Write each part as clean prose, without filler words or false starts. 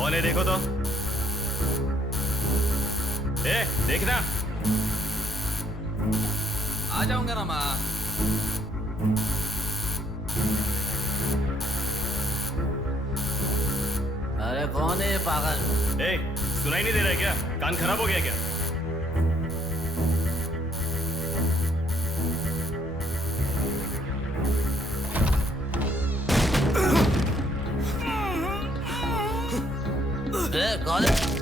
कौन है देखो तो। देखना। आ जाऊंगा ना माँ। अरे कौन है पागल? सुनाई नहीं दे रहा है क्या? कान खराब हो गया क्या? कौन है?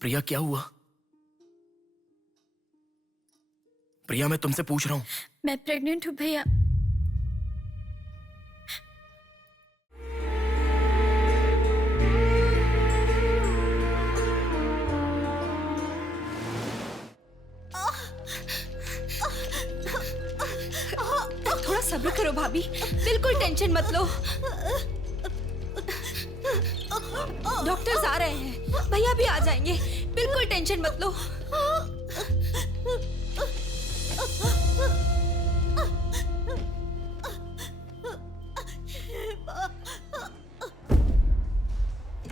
प्रिया क्या हुआ? प्रिया मैं तुमसे पूछ रहा हूं। मैं प्रेग्नेंट हूँ भैया। थोड़ा सब्र करो भाभी, बिल्कुल टेंशन मत लो। डॉक्टर्स आ रहे हैं, भैया भी आ जाएंगे, बिल्कुल टेंशन मत लो।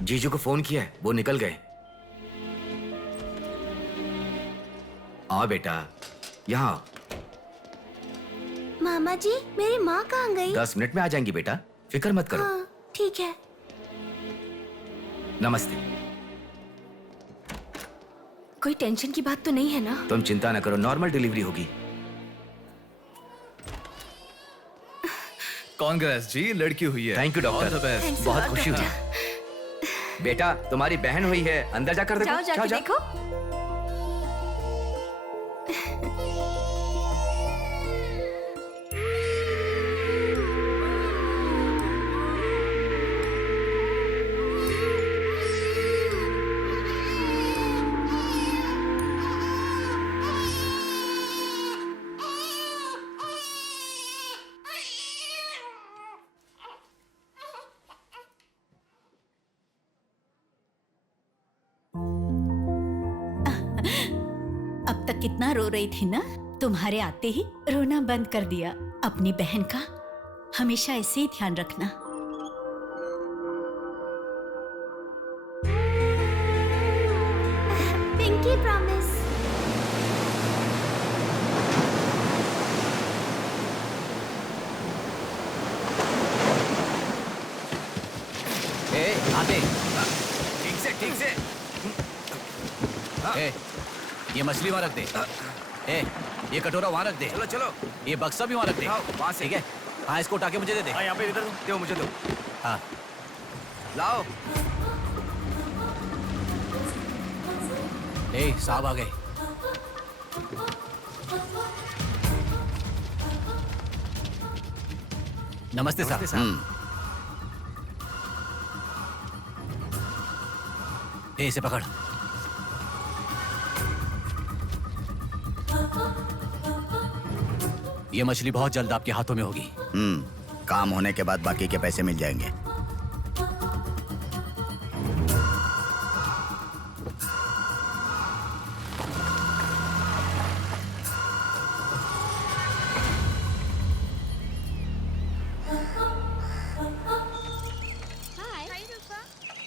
जीजू को फोन किया है, वो निकल गए। आओ बेटा, यहाँ आओ। मामा जी, मेरी माँ कहाँ गई? 10 मिनट में आ जाएंगी बेटा, फिक्र मत करो। हाँ, ठीक है। नमस्ते। कोई टेंशन की बात तो नहीं है ना? तुम चिंता न करो, नॉर्मल डिलीवरी होगी। कांग्रेस जी, लड़की हुई है। थैंक यू डॉक्टर, बहुत खुशी हुई। बेटा तुम्हारी बहन हुई है, अंदर जाकर देखो। जाओ जाके देखो। अब तक कितना रो रही थी ना, तुम्हारे आते ही रोना बंद कर दिया। अपनी बहन का हमेशा ऐसे ही ध्यान रखना। Pinky promise. आते। ठीक से। ये मछली वहाँ रख दे। ये कटोरा वहाँ रख दे। चलो। ये बक्सा भी वहाँ रख दे। वहाँ से। ठीक है। हाँ, इसको उठा के मुझे दे दे। यहाँ पे इधर दो, मुझे दो। हाँ, लाओ। साहब आ गए। नमस्ते साहब। इसे पकड़। ये मछली बहुत जल्द आपके हाथों में होगी। काम होने के बाद बाकी के पैसे मिल जाएंगे।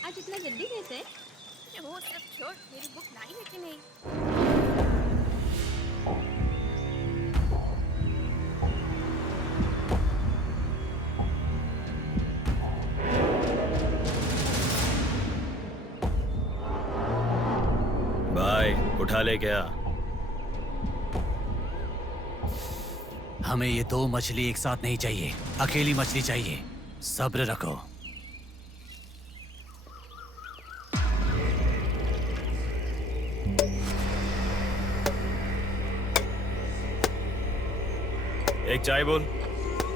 आज इतना जल्दी कैसे? वो सब छोड़, मेरी बुक लाई है कि नहीं? उठा ले क्या? हमें ये दो मछली एक साथ नहीं चाहिए, अकेली मछली चाहिए। सब्र रखो। एक चाय बोल।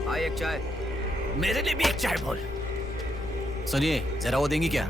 हाँ एक चाय। मेरे लिए भी एक चाय बोल। सुनिए, जरा वो देंगी क्या?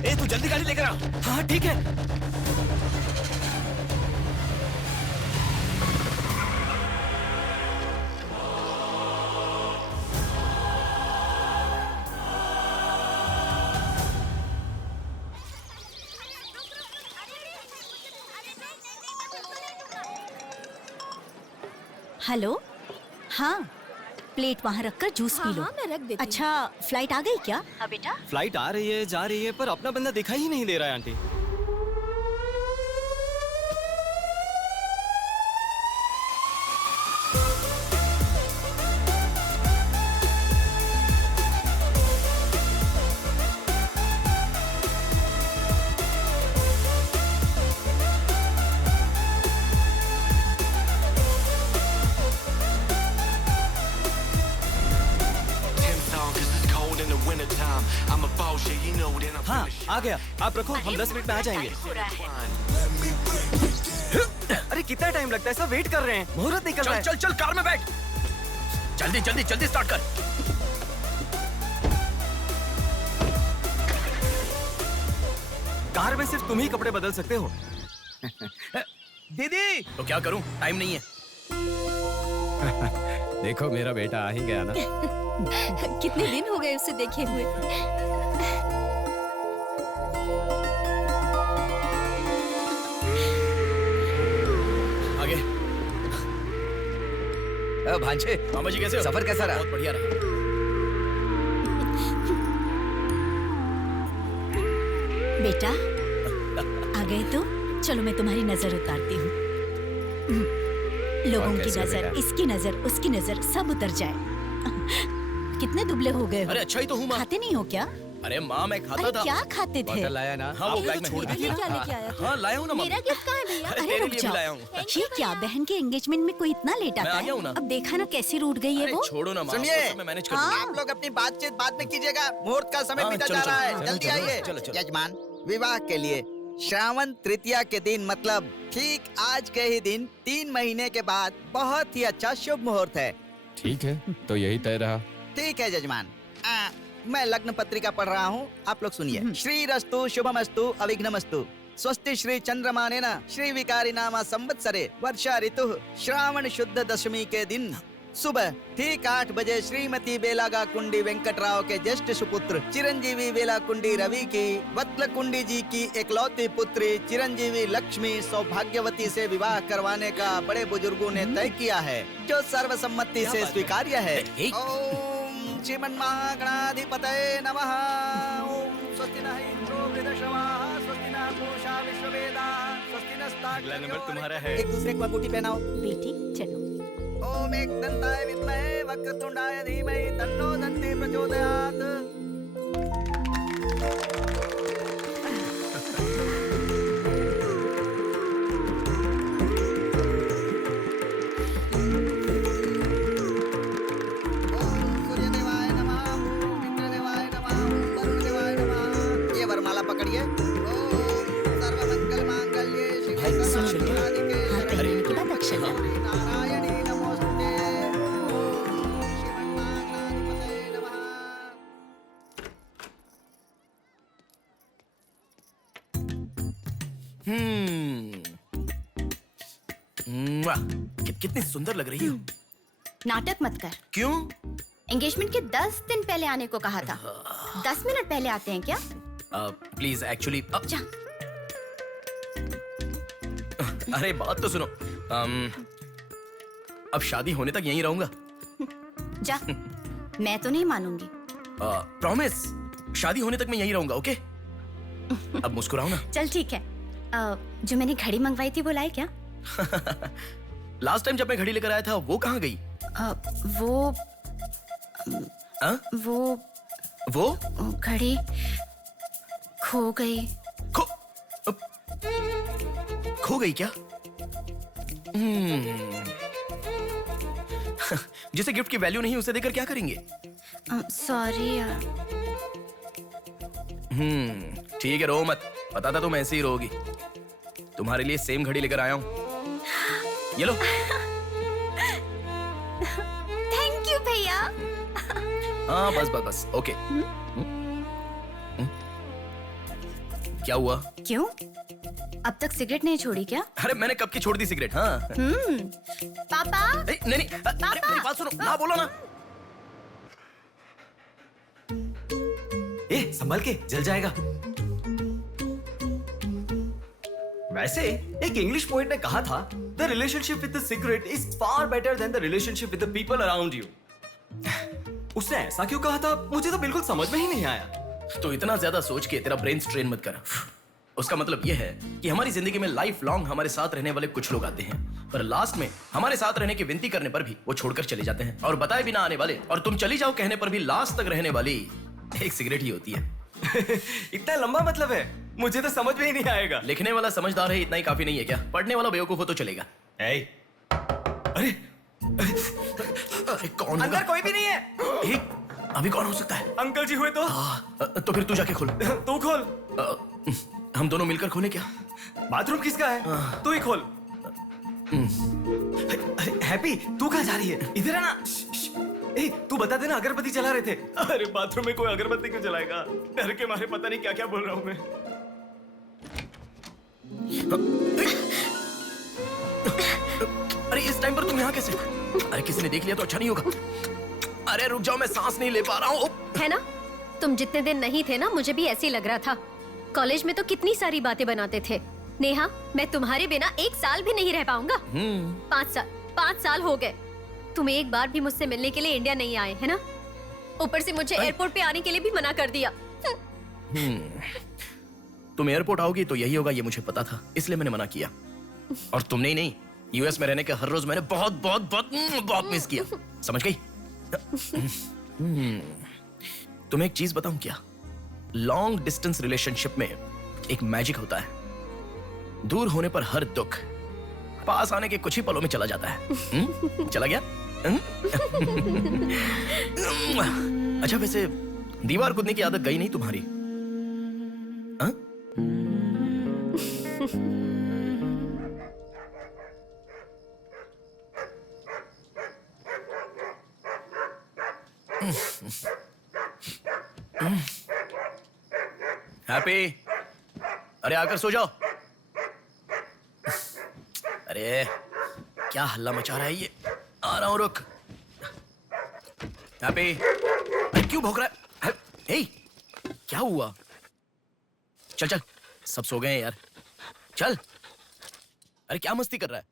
ए तू जल्दी गाड़ी लेकर आ। हाँ ठीक है। हेलो, हाँ प्लेट वहाँ रखकर जूस पी लो। हाँ, मैं रख देती हूँ। अच्छा, फ्लाइट आ गई क्या? हाँ बेटा। फ्लाइट आ रही है, जा रही है, पर अपना बंदा दिखाई ही नहीं दे रहा है आंटी। हाँ आ गया, आप रखो, हम 10 मिनट में आ जाएंगे। अरे कितना टाइम लगता है, सब वेट कर रहे हैं, मुहूर्त निकल रहा है। चल चल कार में बैठ। जल्दी जल्दी जल्दी स्टार्ट कर। कार में सिर्फ तुम ही कपड़े बदल सकते हो। दीदी तो क्या करूं, टाइम नहीं है। देखो मेरा बेटा आ ही गया ना। कितने दिन हो गए उसे देखे हुए। आगे। भांजे, मामा जी कैसे हो? सफर कैसा रहा? बहुत बढ़िया रहा। बेटा आ गए तो चलो मैं तुम्हारी नजर उतारती हूँ। लोगों की कैसे हो नजर, बेटा? इसकी नजर, उसकी नजर, सब उतर जाए। कितने दुबले हो गए हो? अरे अच्छा ही तो हूँ माँ। खाते नहीं हो क्या? अरे माँ मैं खाता अरे था। क्या खाते थे? बॉटल लाया ना? हाँ वो ये बैग तो में छोड़ छोड़ दीजिए, दी। क्या लेके आया था? हाँ लाया हूँ ना मम्मी। मेरा गिफ्ट कहाँ है भैया? अरे अरे तेरे रुक लिए भी जाओ। लाया हूँ। ये क्या, बहन के एंगेजमेंट में कोई इतना लेट मैं आता आ है? गया हूँ ना। अब देखा ना कैसे रूठ गई है अरे वो। छोड़ो ना माँ, सुनिए। वो सब मैं मैनेज कर हाँ। दूंगा। आप लोग अपनी बातचीत बाद में कीजिएगा, मुहूर्त का समय हाँ, बीता चलो, जा रहा चलो, है। चलो, जल्दी चलो, आइए। चलो, चलो। यजमान, विवाह के लिए श्रावण तृतीया के दिन, मतलब ठीक आज के ही दिन 3 महीने के बाद बहुत ही अच्छा शुभ मुहूर्त है। ठीक है, तो यही तय रहा। ठीक है यजमान। मैं लग्न पत्रिका पढ़ रहा हूँ, आप लोग सुनिए। श्रीरस्तु शुभमस्तु अविघ्नमस्तु स्वस्ति श्री चंद्रमानेन श्री विकारी नामा संवत्सरे वर्षा ऋतु श्रावण शुद्ध दशमी के दिन सुबह ठीक 8 बजे श्रीमती बेलागा कुंडी वेंकटराव के ज्येष्ठ सुपुत्र चिरंजीवी बेला कुंडी रवि की वत्ल कुंडी जी की एकलौती पुत्री चिरंजीवी लक्ष्मी सौभाग्यवती से विवाह करवाने का बड़े बुजुर्गों ने तय किया है, जो सर्वसम्मति से स्वीकार्य है। ओम श्रीमन्महागणाधिपतये नमः। ओम स्वस्ति नः इंद्रो वृद्धश्रवाः स्वस्ति नः पूषा विश्ववेदाः स्वस्ति अगला नंबर तुम्हारा है। एक दूसरे को अंगूठी पहनाओ। बेटी चलो। ओम एक दंताय विद्महे वक्रतुंडाय धीमहि तन्नो दन्ति प्रचोदयात्। पकड़िए। ओम सर्वमंगल मांगल्ये शिवे सर्वार्थ हाथ पहनने के बाद अक्षर डालना। नारायणी नमोस्तुते। ओम श्रीमन्नारायणाधिपतये नमः। कितनी सुंदर लग रही हो। नाटक मत कर। क्यों? एंगेजमेंट के 10 दिन पहले आने को कहा था। 10 मिनट पहले आते हैं क्या? प्लीज एक्चुअली जा। अरे बात तो सुनो। अब शादी होने तक यहीं रहूंगा। जा। मैं तो नहीं मानूंगी। प्रॉमिस, शादी होने तक मैं यहीं रहूंगा। ओके? अब मुस्कुराओ ना। चल ठीक है। जो मैंने घड़ी मंगवाई थी वो लाए क्या? लास्ट टाइम जब मैं घड़ी लेकर आया था वो कहाँ गई? वो घड़ी खो गई। खो गई क्या? जिसे गिफ्ट की वैल्यू नहीं उसे देकर क्या करेंगे? सॉरी यार। ठीक है, रो मत। पता था तुम ऐसे ही रोगी। तुम्हारे लिए सेम घड़ी लेकर आया हूँ। ये लो। थैंक यू भैया। हाँ बस ओके। क्या हुआ? क्यों? अब तक सिगरेट नहीं छोड़ी क्या? अरे मैंने कब की छोड़ दी सिगरेट। हाँ। पापा। नहीं अरे मेरी बात सुनो ना, बोलो ना। संभल के, जल जाएगा। वैसे एक इंग्लिश पोएट ने कहा था, the relationship with the cigarette is far better than the relationship with the people around you. उसने ऐसा क्यों कहा था मुझे तो बिल्कुल समझ में ही नहीं आया। तो इतना ज्यादा सोच के तेरा ब्रेन स्ट्रेन मत कर। उसका मतलब यह है कि हमारी जिंदगी में लाइफ लॉन्ग हमारे साथ रहने वाले कुछ लोग आते हैं, पर लास्ट में हमारे साथ रहने की विनती करने पर भी वो छोड़कर चले जाते हैं, और बताए बिना आने वाले और तुम चली जाओ कहने पर भी लास्ट तक रहने वाली एक सिगरेट ही होती है। इतना लंबा मतलब है, मुझे तो समझ में ही नहीं आएगा। लिखने वाला समझदार है इतना ही काफी नहीं है क्या? पढ़ने वाला बेवकूफ हो तो चलेगा। अरे कौन अंदर कोई भी नहीं है। अभी कौन हो सकता है? अंकल जी हुए तो? तो फिर तू जाके खोल। तू खोल। हम दोनों मिलकर खोले क्या? बाथरूम किसका है? तू ही खोल। हैप्पी, तू कहाँ जा रही है? इधर है ना। तू बता देना, अगरबत्ती जला रहे थे। अरे बाथरूम में कोई अगरबत्ती क्यों जलाएगा? डर के मारे पता नहीं क्या क्या बोल रहा हूँ मैं। अरे इस टाइम पर तुम यहाँ कैसे? अरे किसी ने देख लिया तो अच्छा नहीं होगा। अरे रुक जाओ, मैं सांस नहीं ले पा रहा हूँ। है ना, तुम जितने दिन नहीं थे ना, मुझे भी ऐसे ही लग रहा था। कॉलेज में तो कितनी सारी बातें बनाते थे। नेहा, मैं तुम्हारे बिना 1 साल भी नहीं रह पाऊंगा। 5 साल हो गए। तुम एक बार भी मुझसे मिलने के लिए इंडिया नहीं आए, है ना? ऊपर से मुझे एयरपोर्ट पे आने के लिए भी मना कर दिया। तुम एयरपोर्ट आओगी तो यही होगा, ये मुझे पता था, इसलिए मैंने मना किया। और तुमने ही नहीं, यूएस में रहने के हर रोज मैंने बहुत बहुत बहुत बहुत मिस किया। समझ गई? तुम्हें एक चीज बताऊं क्या? लॉन्ग डिस्टेंस रिलेशनशिप में एक मैजिक होता है। दूर होने पर हर दुख पास आने के कुछ ही पलों में चला जाता है। चला गया? अच्छा वैसे दीवार कूदने की आदत गई नहीं तुम्हारी? हाँ? हैप्पी, अरे आकर सो जाओ। अरे क्या हल्ला मचा रहा है ये? आ रहा हूं, रुक। हैप्पी, अरे क्यों भौंक रहा है? हे, क्या हुआ? चल चल, सब सो गए हैं यार, चल। अरे क्या मस्ती कर रहा है?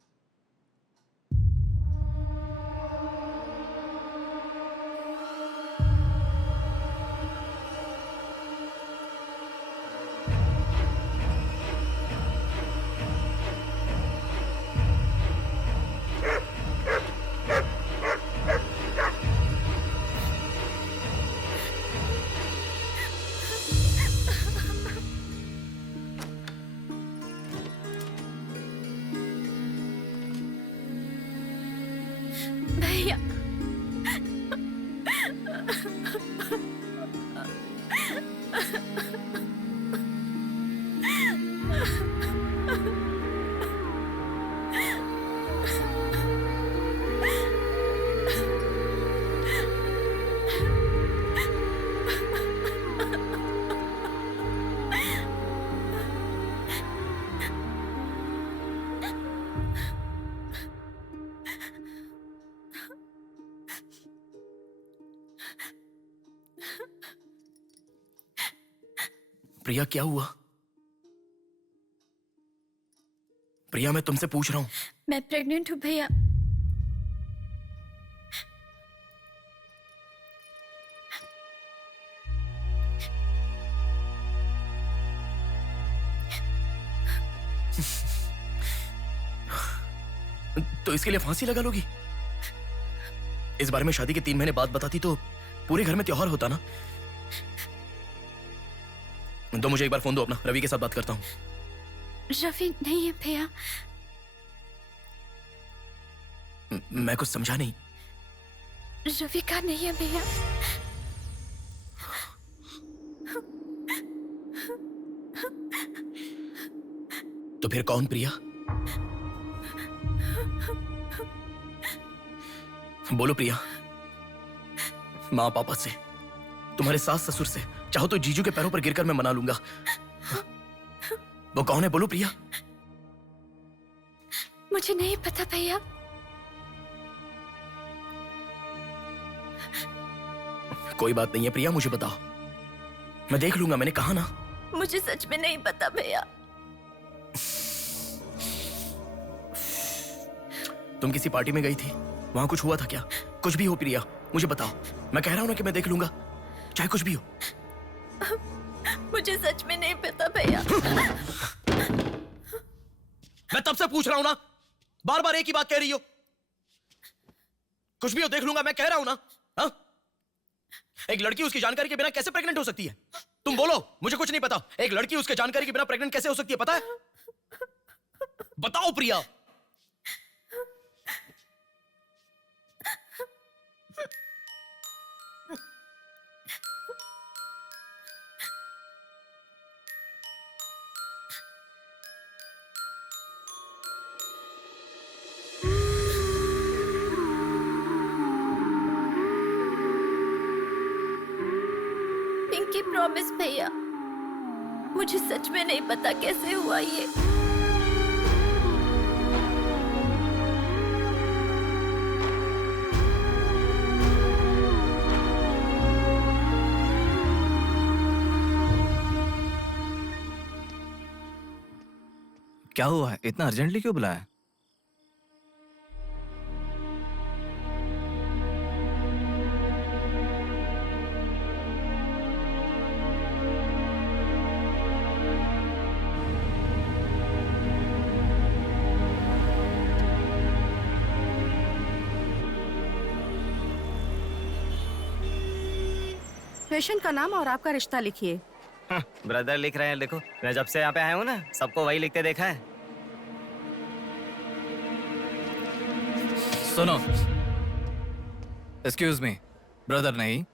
भैया, प्रिया क्या हुआ? प्रिया मैं तुमसे पूछ रहा हूं। मैं प्रेग्नेंट हूँ भैया। तो इसके लिए फांसी लगा लोगी? इस बारे में शादी के 3 महीने बाद बताती तो पूरे घर में त्योहार होता ना। तो मुझे एक बार फोन दो अपना, रवि के साथ बात करता हूं। रवि नहीं है भैया। मैं कुछ समझा नहीं। रवि का नहीं है भैया। तो फिर कौन प्रिया? बोलो प्रिया। माँ पापा से, तुम्हारे सास ससुर से, चाहो तो जीजू के पैरों पर गिरकर मैं मना लूंगा। वो कौन है बोलो प्रिया। मुझे नहीं पता भैया। कोई बात नहीं है प्रिया, मुझे बताओ, मैं देख लूंगा, मैंने कहा ना। मुझे सच में नहीं पता भैया। तुम किसी पार्टी में गई थी, वहां कुछ हुआ था क्या? कुछ भी हो प्रिया, मुझे बताओ। मैं कह रहा हूं ना कि मैं देख लूंगा, चाहे कुछ भी हो। मुझे सच में नहीं पता भैया। मैं तब से पूछ रहा हूं ना, बार बार एक ही बात कह रही हो। कुछ भी हो देख लूंगा, मैं कह रहा हूं ना। हा? एक लड़की उसकी जानकारी के बिना कैसे प्रेग्नेंट हो सकती है? तुम बोलो, मुझे कुछ नहीं पता। एक लड़की उसके जानकारी के बिना प्रेग्नेंट कैसे हो सकती है, पता है? बताओ प्रिया। पिंकी प्रॉमिस भैया, मुझे सच में नहीं पता कैसे हुआ ये। क्या हुआ है? इतना अर्जेंटली क्यों बुलाया? पेशेंट का नाम और आपका रिश्ता लिखिए। ब्रदर लिख रहे हैं, देखो। मैं जब से यहाँ पे आया हूँ ना, सबको वही लिखते देखा है। सुनो, एक्सक्यूज मी, ब्रदर नहीं,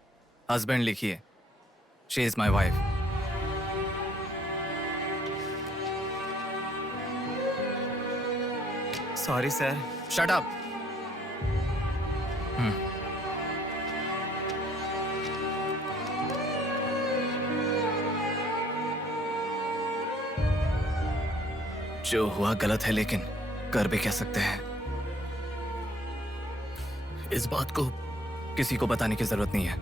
हस्बैंड लिखिए। She is my wife. Sorry sir. Shut up. जो हुआ गलत है, लेकिन कर भी कह सकते हैं। इस बात को किसी को बताने की जरूरत नहीं है।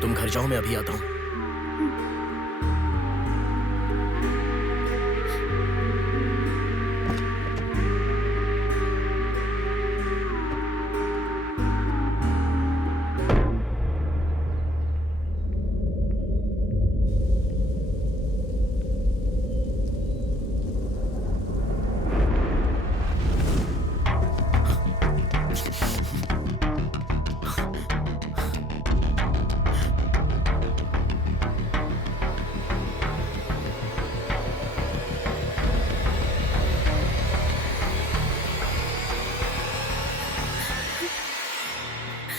तुम घर जाओ, मैं अभी आता हूं।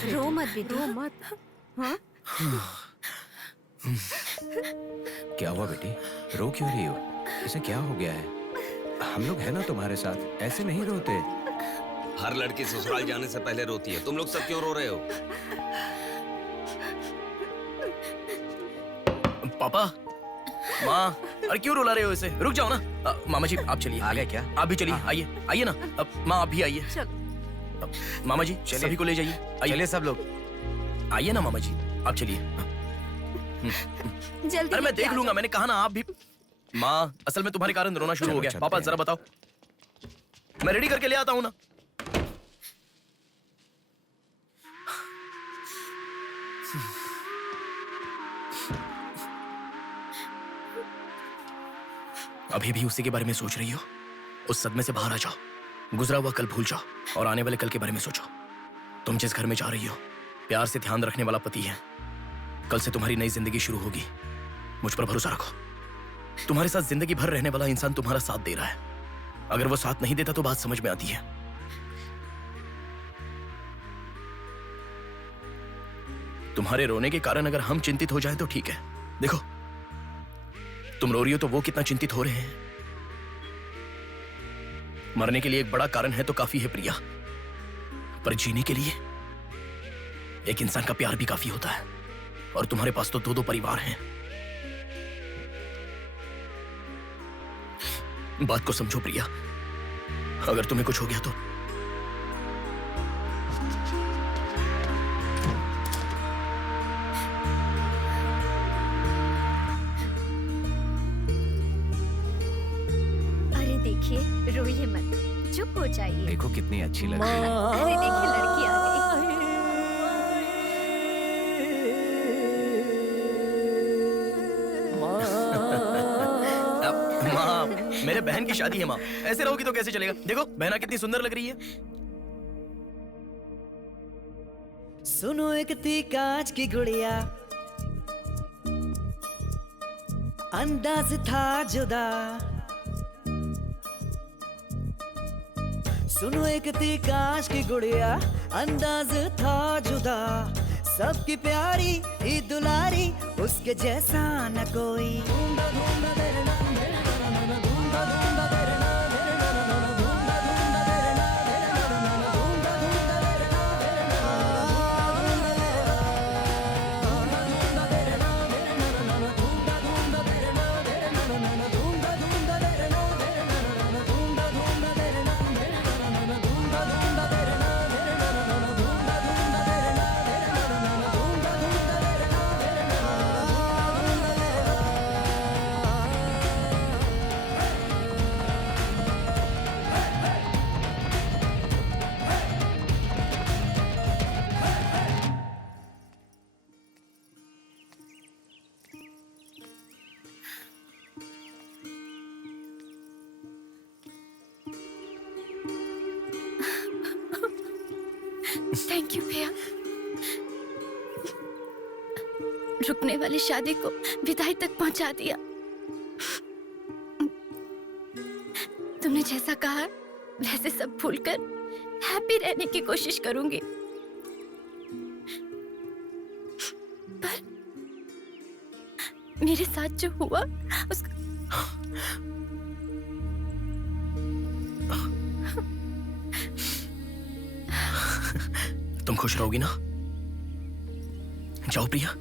रो मत बेटी, रो मत। हाँ? क्या हुआ बेटी, रो क्यों रही हो? इसे क्या हो गया है? हम लोग हैं ना तुम्हारे साथ, ऐसे नहीं रोते। हर लड़की ससुराल जाने से पहले रोती है, तुम लोग सब क्यों रो रहे हो? पापा, माँ, अरे क्यों रुला रहे हो इसे? रुक जाओ ना। मामा जी आप चलिए। आ गए क्या? आप भी चलिए, आइए आइए ना। माँ आप भी आइए। मामा जी सभी को ले जाइए। चलिए सब लोग। आइए ना मामा जी, आप चलिए। जल्दी अरे मैं लेके देख आ लूंगा, जाओ। मैंने कहा ना आप भी। माँ असल में तुम्हारे कारण रोना शुरू हो गया। पापा जरा बताओ, मैं रेडी करके ले आता हूँ ना। अभी भी उसी के बारे में सोच रही हो? उस सदमे से बाहर आ जाओ, गुजरा हुआ कल भूल जाओ और आने वाले कल के बारे में सोचो। तुम जिस घर में जा रही हो, प्यार से ध्यान रखने वाला पति है। कल से तुम्हारी नई जिंदगी शुरू होगी। मुझ पर भरोसा रखो। तुम्हारे साथ जिंदगी भर रहने वाला इंसान तुम्हारा साथ दे रहा है। अगर वो साथ नहीं देता तो बात समझ में आती है। तुम्हारे रोने के कारण अगर हम चिंतित हो जाएं तो ठीक है। देखो तुम रो रही हो तो वो कितना चिंतित हो रहे हैं। मरने के लिए एक बड़ा कारण है तो काफी है प्रिया, पर जीने के लिए एक इंसान का प्यार भी काफी होता है। और तुम्हारे पास तो 2-2 परिवार हैं। बात को समझो प्रिया, अगर तुम्हें कुछ हो गया तो अरे देखिए, रोइए मत, चुप हो जाइए। देखो कितनी अच्छी लग रही है। अरे देखिए लड़की आ गई। माँ, मेरे बहन की शादी है माँ, ऐसे रहोगी तो कैसे चलेगा? देखो बहना कितनी सुंदर लग रही है। सुनो एक थी कांच की गुड़िया, अंदाज था जुदा। सुनो एक थी कांच की गुड़िया, अंदाज था जुदा। सबकी प्यारी ही दुलारी, उसके जैसा न कोई। थैंक यू भैया, रुकने वाली शादी को विदाई तक पहुंचा दिया। तुमने जैसा कहा वैसे सब भूलकर हैप्पी रहने की कोशिश करूंगी। पर मेरे साथ जो हुआ उसका तुम खुश रहोगी ना? जाओ प्रिया।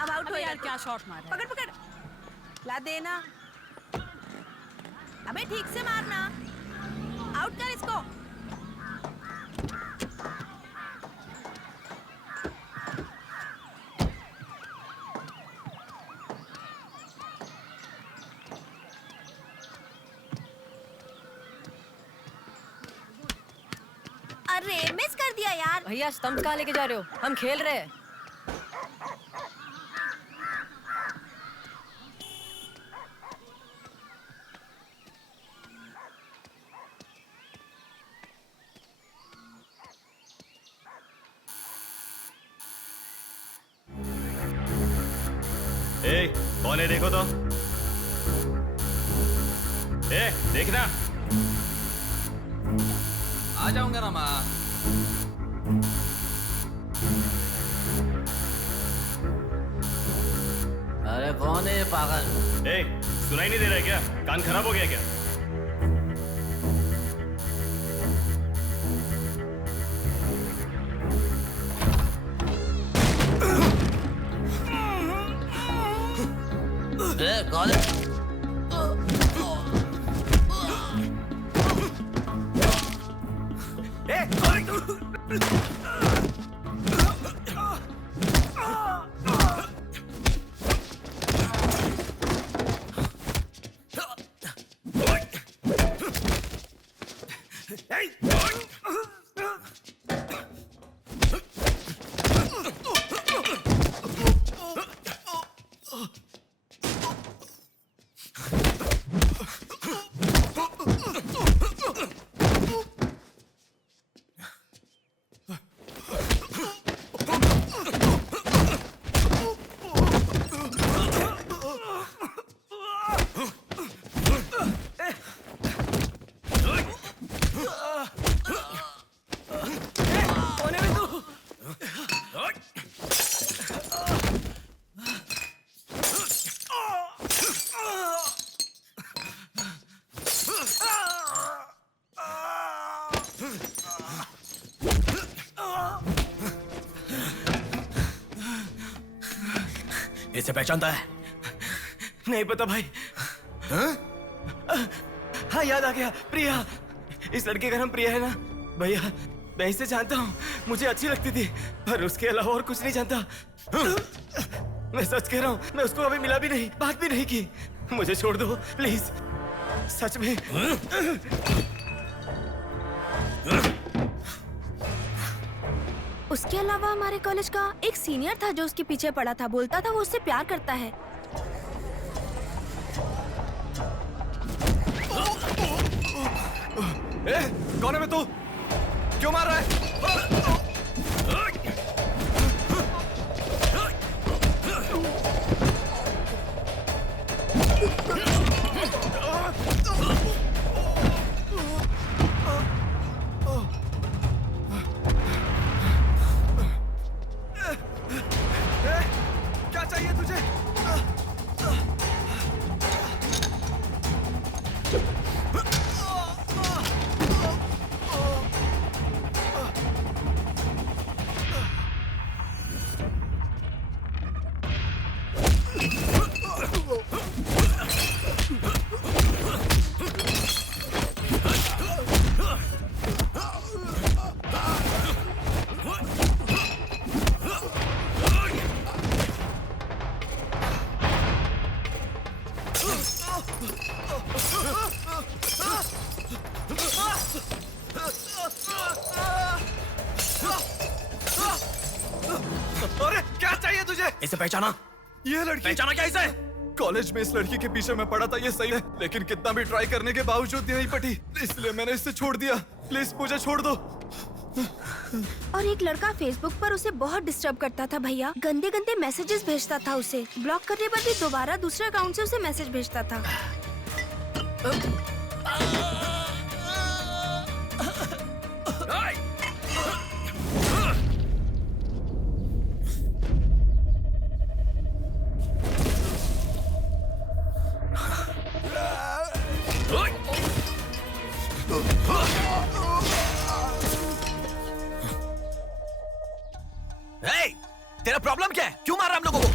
अब आउट हो यार, क्या शॉट मारा। पकड़ पकड़, ला देना। अबे ठीक से मारना, आउट कर इसको। अरे मिस कर दिया यार। भैया स्टंप कहाँ लेके जा रहे हो? हम खेल रहे हैं। कौन है देखो तो। देखना। आ जाऊंगा ना माँ। अरे कौन है ये पागल? सुनाई नहीं दे रहा है क्या? कान खराब हो गया क्या? कौन है? इसे पहचानता है? नहीं पता भाई। हाँ याद आ गया, प्रिया। इस लड़के का नाम प्रिया है ना भैया? मैं इसे जानता हूँ, मुझे अच्छी लगती थी, पर उसके अलावा और कुछ नहीं जानता। मैं सच कह रहा हूँ, मैं उसको अभी मिला भी नहीं, बात भी नहीं की। मुझे छोड़ दो प्लीज, सच में। उसके अलावा हमारे कॉलेज का एक सीनियर था जो उसके पीछे पड़ा था, बोलता था वो उससे प्यार करता है। कौन है मैं? तू क्यों मार रहा है? क्या चाहिए तुझे? अरे क्या चाहिए तुझे? इसे पहचाना? ये लड़की पहचाना क्या इसे? कॉलेज में इस लड़की के पीछे मैं पड़ा था, ये सही है, लेकिन कितना भी ट्राई करने के बावजूद नहीं पटी, इसलिए मैंने इसे छोड़ दिया। प्लीज मुझे छोड़ दो। और एक लड़का फेसबुक पर उसे बहुत डिस्टर्ब करता था भैया, गंदे गंदे मैसेजेस भेजता था उसे। ब्लॉक करने पर भी दोबारा दूसरे अकाउंट से उसे मैसेज भेजता था। तेरा प्रॉब्लम क्या है? क्यों मार रहा है हम लोगों को?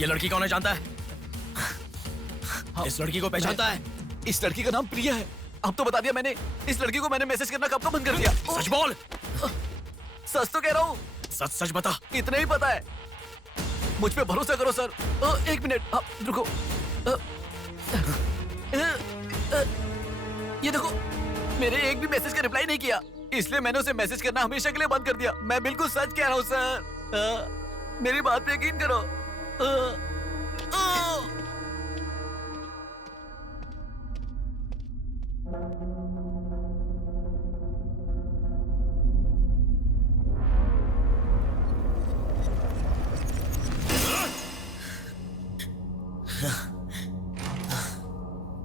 ये लड़की कौन है जानता है? इस लड़की को पहचानता है? इस लड़की का नाम प्रिया है। अब तो बता दिया मैंने। इस लड़की को मैंने मैसेज करना कब का बंद कर दिया। सच बोल। सच तो कह रहा हूँ। सच सच बता। इतना ही पता है। मुझ पे भरोसा करो सर। एक मिनट रुको। ये देखो, मेरे एक भी मैसेज का रिप्लाई नहीं किया, इसलिए मैंने उसे मैसेज करना हमेशा के लिए बंद कर दिया। मैं बिल्कुल सच कह रहा हूँ सर। मेरी बात पे यकीन करो।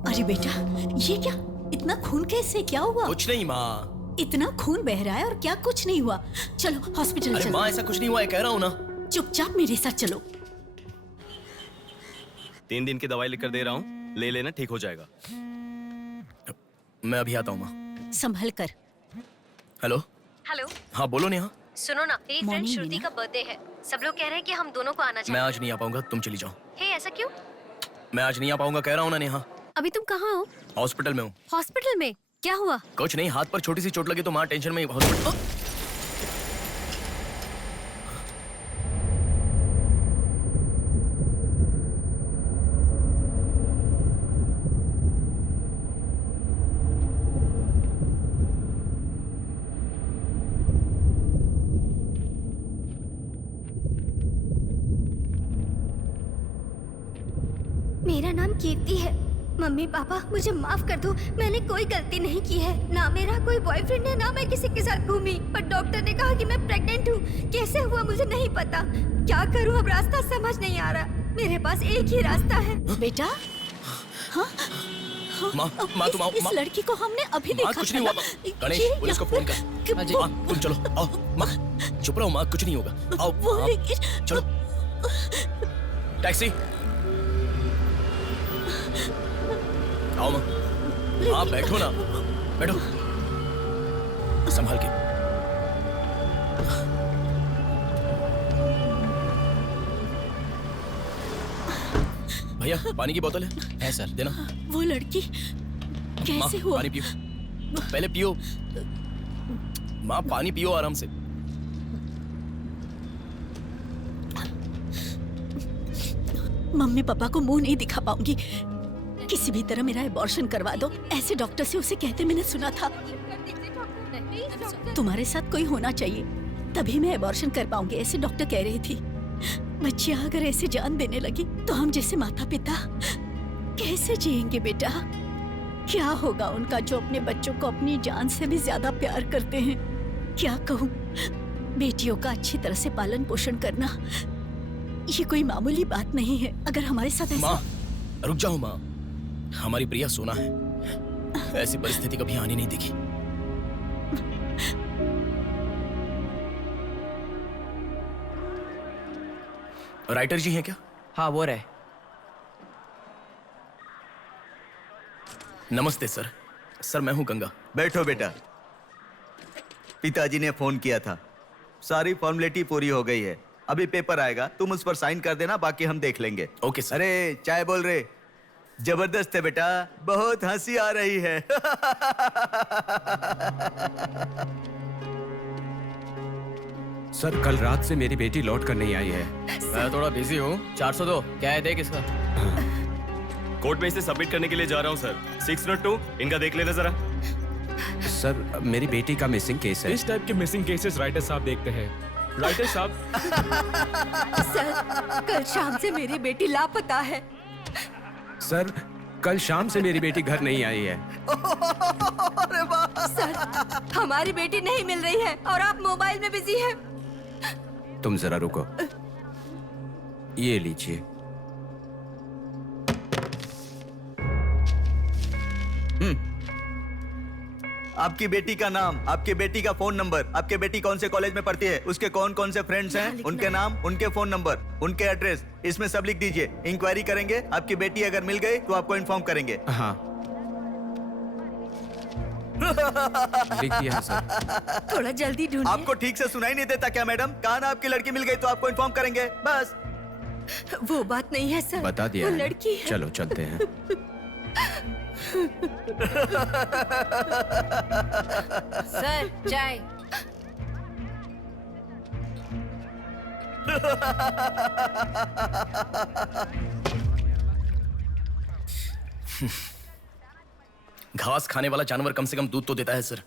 अरे बेटा, ये क्या? इतना खून कैसे? क्या हुआ? कुछ नहीं माँ। इतना खून बह रहा है और क्या कुछ नहीं हुआ? चलो हॉस्पिटल अरे चलो। माँ ऐसा कुछ नहीं हुआ है, कह रहा हूँ ना। चुपचाप मेरे साथ चलो। 3 दिन की दवाई लिख कर दे रहा हूँ, ले लेना, ठीक हो जाएगा। मैं अभी आता हूँ माँ। संभल कर। हेलो। हेलो। हाँ बोलो नेहा। सुनो ना, मेरी फ्रेंड Morning, श्रुति मीना। का बर्थडे है। सब लोग कह रहे हैं कि हम दोनों को आना मैं चाहिए। आज नहीं आ पाऊंगा, तुम चली जाओ। हे, ऐसा क्यों? मैं आज नहीं आ पाऊंगा, कह रहा हूँ ना नेहा। अभी तुम कहाँ हो? हॉस्पिटल में हूँ। हॉस्पिटल में? क्या हुआ? कुछ नहीं, हाथ पर छोटी सी चोट लगी तो माँ टेंशन में हॉस्पिटल। मेरा नाम कीर्ति है। मम्मी पापा मुझे माफ कर दो, मैंने कोई गलती नहीं की है। ना मेरा कोई बॉयफ्रेंड है, ना मैं किसी के साथ घूमी। पर डॉक्टर ने कहा कि मैं प्रेग्नेंट हूँ। कैसे हुआ मुझे नहीं पता। क्या करूँ अब, रास्ता समझ नहीं आ रहा। मेरे पास एक ही रास्ता है। बेटा, हाँ? माँ तुम आओ। इस लड़की को हमने अभी देखा कुछ था नहीं ना। हुआ। गणेश, पुलिस को फोन कर। माँ तुम चलो, आओ। माँ चुप रहो माँ, कुछ नहीं होगा। आओ चलो। टैक्सी। आओ माँ। हाँ बैठो ना, बैठो। संभाल के। भैया पानी की बोतल है सर, देना। वो लड़की कैसे माँ हुआ? पानी पियो, पहले पियो। माँ पानी पियो आराम से। मम्मी पापा को मुंह नहीं दिखा पाऊंगी। किसी भी तरह मेरा एबॉर्शन करवा दो, ऐसे डॉक्टर से उसे कहते मैंने सुना था। तुम्हारे साथ कोई होना चाहिए, तभी मैं एबॉर्शन कर पाऊंगी, ऐसे डॉक्टर कह रही थी। बच्चियां अगर ऐसे जान देने लगी तो हम जैसे माता पिता कैसे जिएंगे बेटा? क्या होगा उनका जो अपने बच्चों को अपनी जान से भी ज्यादा प्यार करते हैं? क्या कहूँ, बेटियों का अच्छी तरह से पालन पोषण करना ये कोई मामूली बात नहीं है। अगर हमारे साथ ऐसा... माँ रुक जाओ माँ, हमारी प्रिया सोना है, ऐसी परिस्थिति कभी आनी नहीं देखी। राइटर जी हैं क्या? हाँ वो रहे। नमस्ते सर। सर मैं हूँ गंगा। बैठो बेटा। पिताजी ने फोन किया था, सारी फॉर्मेलिटी पूरी हो गई है। अभी पेपर आएगा, तुम उस पर साइन कर देना, बाकी हम देख लेंगे। Okay sir. अरे चाय बोल रहे, जबरदस्त है बेटा, बहुत हंसी आ रही है। सर कल रात से मेरी बेटी लौट कर नहीं आई है। मैं थोड़ा बिजी हूँ। 402 क्या है, देख इसका। कोर्ट में इसे सबमिट करने के लिए जा रहा हूँ सर। 602 इनका देख लेना जरा। सर मेरी बेटी का मिसिंग केस है। इस टाइप के मिसिंग केसेस राइटर साहब देखते हैं। राइटर साहब। सर कल शाम से मेरी बेटी लापता है। सर कल शाम से मेरी बेटी घर नहीं आई है। सर हमारी बेटी नहीं मिल रही है और आप मोबाइल में बिजी हैं। तुम जरा रुको, ये लीजिए। आपकी बेटी का नाम, आपकी बेटी का फोन नंबर, आपकी बेटी कौन से कॉलेज में पढ़ती है, उसके कौन कौन से फ्रेंड्स हैं, उनके नाम, उनके फोन नंबर, उनके एड्रेस, इसमें सब लिख दीजिए। इंक्वायरी करेंगे, आपकी बेटी अगर मिल गई तो आपको इन्फॉर्म करेंगे। हाँ लिख दिया सर। थोड़ा जल्दी ढूंढिए। आपको ठीक से सुनाई नहीं देता क्या मैडम? कहा ना आपकी लड़की मिल गई तो आपको इन्फॉर्म करेंगे, बस। वो बात नहीं है सर। बता दिया वो है ना? लड़की है। चलो चलते हैं। सर चाय। घास खाने वाला जानवर कम से कम दूध तो देता है सर।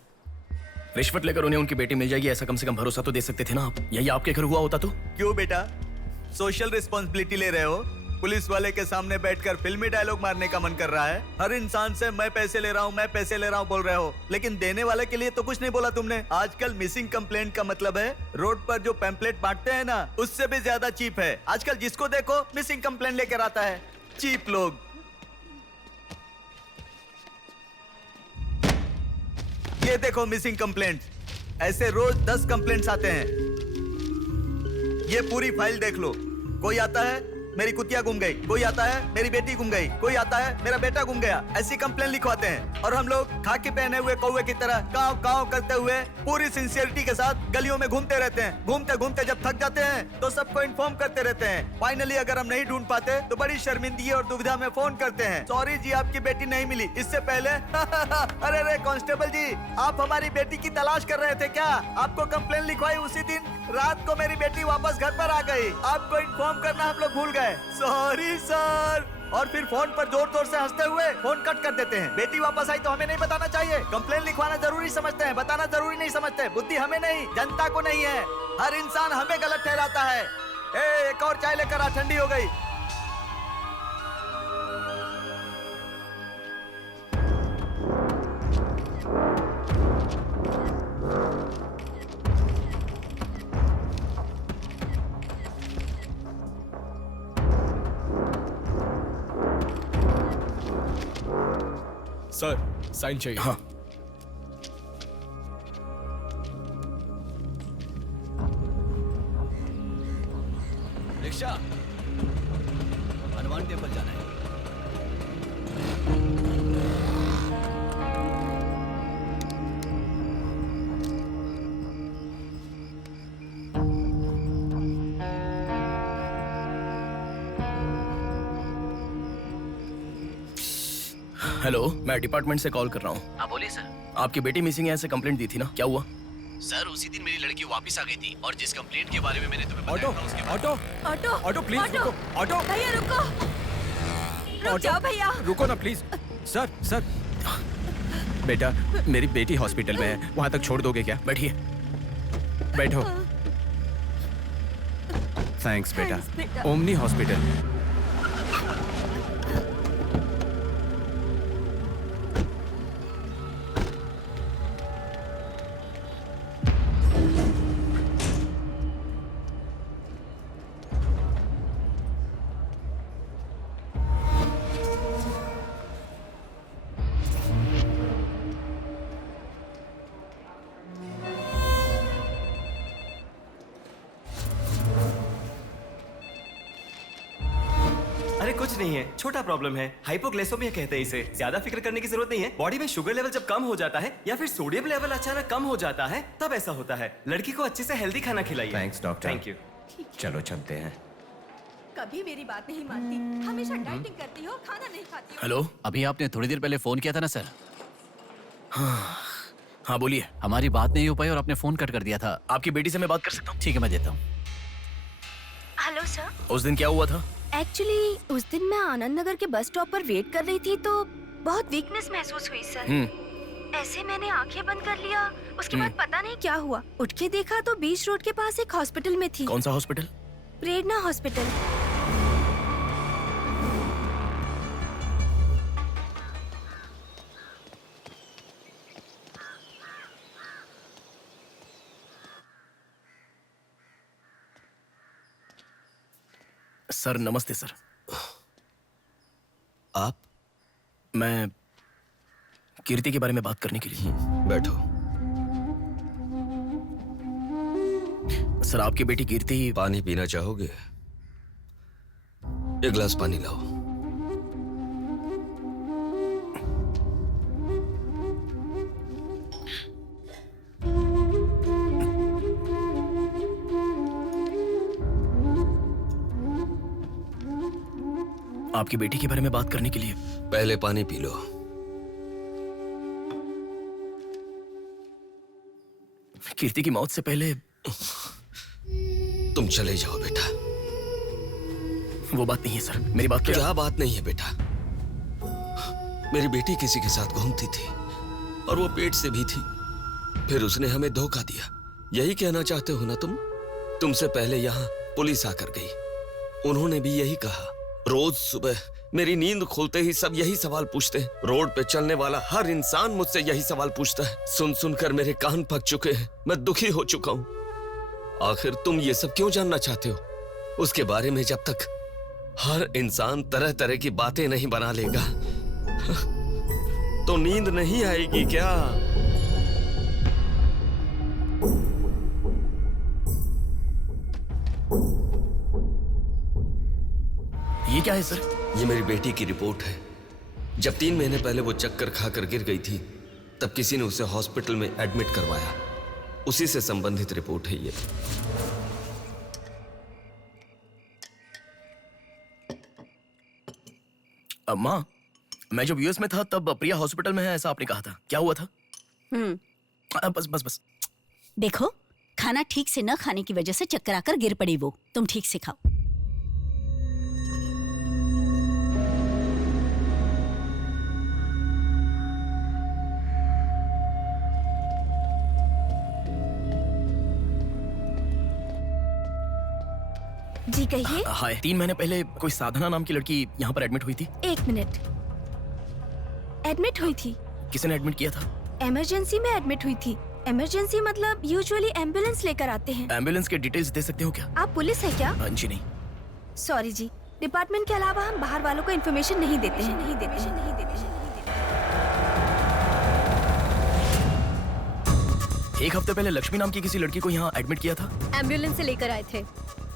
रिश्वत लेकर उन्हें उनकी बेटी मिल जाएगी, ऐसा कम से कम भरोसा तो दे सकते थे ना आप। यही आपके घर हुआ होता तो? क्यों बेटा, सोशल रिस्पॉन्सिबिलिटी ले रहे हो? पुलिस वाले के सामने बैठकर फिल्मी डायलॉग मारने का मन कर रहा है? हर इंसान से मैं पैसे ले रहा हूँ, मैं पैसे ले रहा हूँ बोल रहे हो, लेकिन देने वाले के लिए तो कुछ नहीं बोला तुमने। आजकल मिसिंग कंप्लेंट का मतलब है रोड पर जो पैम्पलेट बांटते हैं ना, उससे भी ज्यादा चीप है। आजकल जिसको देखो मिसिंग कंप्लेंट लेकर आता है, चीप लोग। ये देखो मिसिंग कंप्लेंट, ऐसे रोज 10 कंप्लेंट्स आते हैं। ये पूरी फाइल देख लो। कोई आता है मेरी कुतिया गुम गई, कोई आता है मेरी बेटी गुम गई, कोई आता है मेरा बेटा गुम गया, ऐसी कंप्लेंट लिखवाते हैं। और हम लोग खाकी पहने हुए कौवे की तरह काव काव करते हुए पूरी सिंसियरिटी के साथ गलियों में घूमते रहते हैं। घूमते घूमते जब थक जाते हैं तो सबको इन्फॉर्म करते रहते हैं। फाइनली अगर हम नहीं ढूंढ पाते तो बड़ी शर्मिंदगी और दुविधा में फोन करते हैं, सॉरी जी आपकी बेटी नहीं मिली। इससे पहले अरे रे कांस्टेबल जी, आप हमारी बेटी की तलाश कर रहे थे क्या? आपको कंप्लेंट लिखवाई उसी दिन रात को मेरी बेटी वापस घर पर आ गई। आपको इन्फॉर्म करना हम लोग भूल गए, सॉरी सर। और फिर फोन पर जोर जोर से हंसते हुए फोन कट कर देते हैं। बेटी वापस आई तो हमें नहीं बताना चाहिए। कंप्लेंट लिखवाना जरूरी समझते हैं, बताना जरूरी नहीं समझते। बुद्धि हमें नहीं, जनता को नहीं है। हर इंसान हमें गलत ठहराता है। एक और चाय लेकर आ, ठंडी हो गई। सर साइन चाहिए। हाँ। रिक्शा, हनुमान टेम्पल जाना है। हेलो, मैं डिपार्टमेंट से कॉल कर रहा हूँ। हाँ बोलिए सर। आपकी बेटी मिसिंग है ऐसे कंप्लेंट दी थी ना, क्या हुआ? सर उसी दिन मेरी लड़की वापस आ गई थी और जिस कंप्लेंट के बारे में मैंने तुम्हें ऑटो बताया था उसके ऑटो ऑटो ऑटो प्लीज रुको। ऑटो भैया रुको, रुक जाओ भैया। रुको ना प्लीज। सर सर, बेटा मेरी बेटी हॉस्पिटल में है, वहां तक छोड़ दोगे क्या? बैठिए। बैठो। थैंक्स बेटा। Omni hospital. अरे कुछ नहीं है, छोटा प्रॉब्लम है, हाइपोग्लाइसेमिया कहते हैं इसे। ज्यादा फिक्र करने की जरूरत नहीं है। बॉडी में शुगर लेवल जब कम हो जाता है या फिर सोडियम लेवल अचानक कम हो जाता है तब ऐसा होता है। लड़की को अच्छे से हेल्दी खाना खिलाइए। Thanks doctor. Thank you. चलो चलते हैं। कभी मेरी बात नहीं मानती, हमेशा डाइटिंग करती हो, खाना नहीं खाती हो। हेलो, अभी आपने थोड़ी देर पहले फोन किया था ना सर? हाँ बोलिए। हमारी बात नहीं हो पाई और आपने फोन कट कर दिया था। आपकी बेटी से मैं बात कर सकता हूँ? ठीक है, मैं देता हूँ। Hello sir. उस दिन क्या हुआ था? एक्चुअली उस दिन मैं आनंद नगर के बस स्टॉप पर वेट कर रही थी तो बहुत वीकनेस महसूस हुई सर। ऐसे मैंने आंखें बंद कर लिया। उसके बाद पता नहीं क्या हुआ, उठ के देखा तो बीच रोड के पास एक हॉस्पिटल में थी। कौन सा हॉस्पिटल? प्रेरणा हॉस्पिटल। सर नमस्ते सर। आप? मैं कीर्ति के बारे में बात करने के लिए। बैठो। सर आपकी बेटी कीर्ति। पानी पीना चाहोगे? एक गिलास पानी लाओ। आपकी बेटी के बारे में बात करने के लिए। पहले पानी पी लो। कीर्ति की मौत से पहले तुम चले जाओ बेटा। वो बात नहीं है सर, मेरी बात क्या बात नहीं है बेटा? मेरी बेटी किसी के साथ घूमती थी और वो पेट से भी थी, फिर उसने हमें धोखा दिया। यही कहना चाहते हो ना तुम? तुमसे पहले यहाँ पुलिस आकर गई, उन्होंने भी यही कहा। रोज सुबह मेरी नींद खुलते ही सब यही सवाल पूछते हैं। रोड पे चलने वाला हर इंसान मुझसे यही सवाल पूछता है। सुन सुनकर मेरे कान पक चुके हैं, मैं दुखी हो चुका हूँ। आखिर तुम ये सब क्यों जानना चाहते हो? उसके बारे में जब तक हर इंसान तरह तरह की बातें नहीं बना लेगा तो नींद नहीं आएगी क्या? ये क्या है सर? ये मेरी बेटी की रिपोर्ट है। जब 3 महीने पहले वो चक्कर खाकर गिर गई थी, तब किसी ने उसे हॉस्पिटल में एडमिट करवाया। उसी से संबंधित रिपोर्ट है ये। माँ, मैं जब यूएस में था तब प्रिया हॉस्पिटल में है ऐसा आपने कहा था, क्या हुआ था? बस बस बस। देखो, खाना ठीक से न खाने की वजह से चक्कर आकर गिर पड़ी वो। तुम ठीक से खाओ। जी कहिए। हाय। 3 महीने पहले कोई साधना नाम की लड़की यहाँ पर एडमिट हुई थी। 1 मिनट। एडमिट हुई थी? किसने एडमिट किया था? इमरजेंसी में एडमिट हुई थी। इमरजेंसी मतलब यूजुअली एम्बुलेंस लेकर आते हैं। एम्बुलेंस के डिटेल्स दे सकते हो क्या? आप पुलिस है क्या? जी नहीं। सॉरी जी, डिपार्टमेंट के अलावा हम बाहर वालों को इन्फॉर्मेशन नहीं देते हैं। एक हफ्ते पहले लक्ष्मी नाम की किसी लड़की को यहाँ एडमिट किया था। एम्बुलेंस से लेकर आए थे।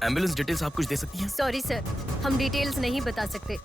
एम्बुलेंस डिटेल्स आप कुछ दे सकती हैं? सॉरी सर, हम डिटेल्स नहीं बता सकते।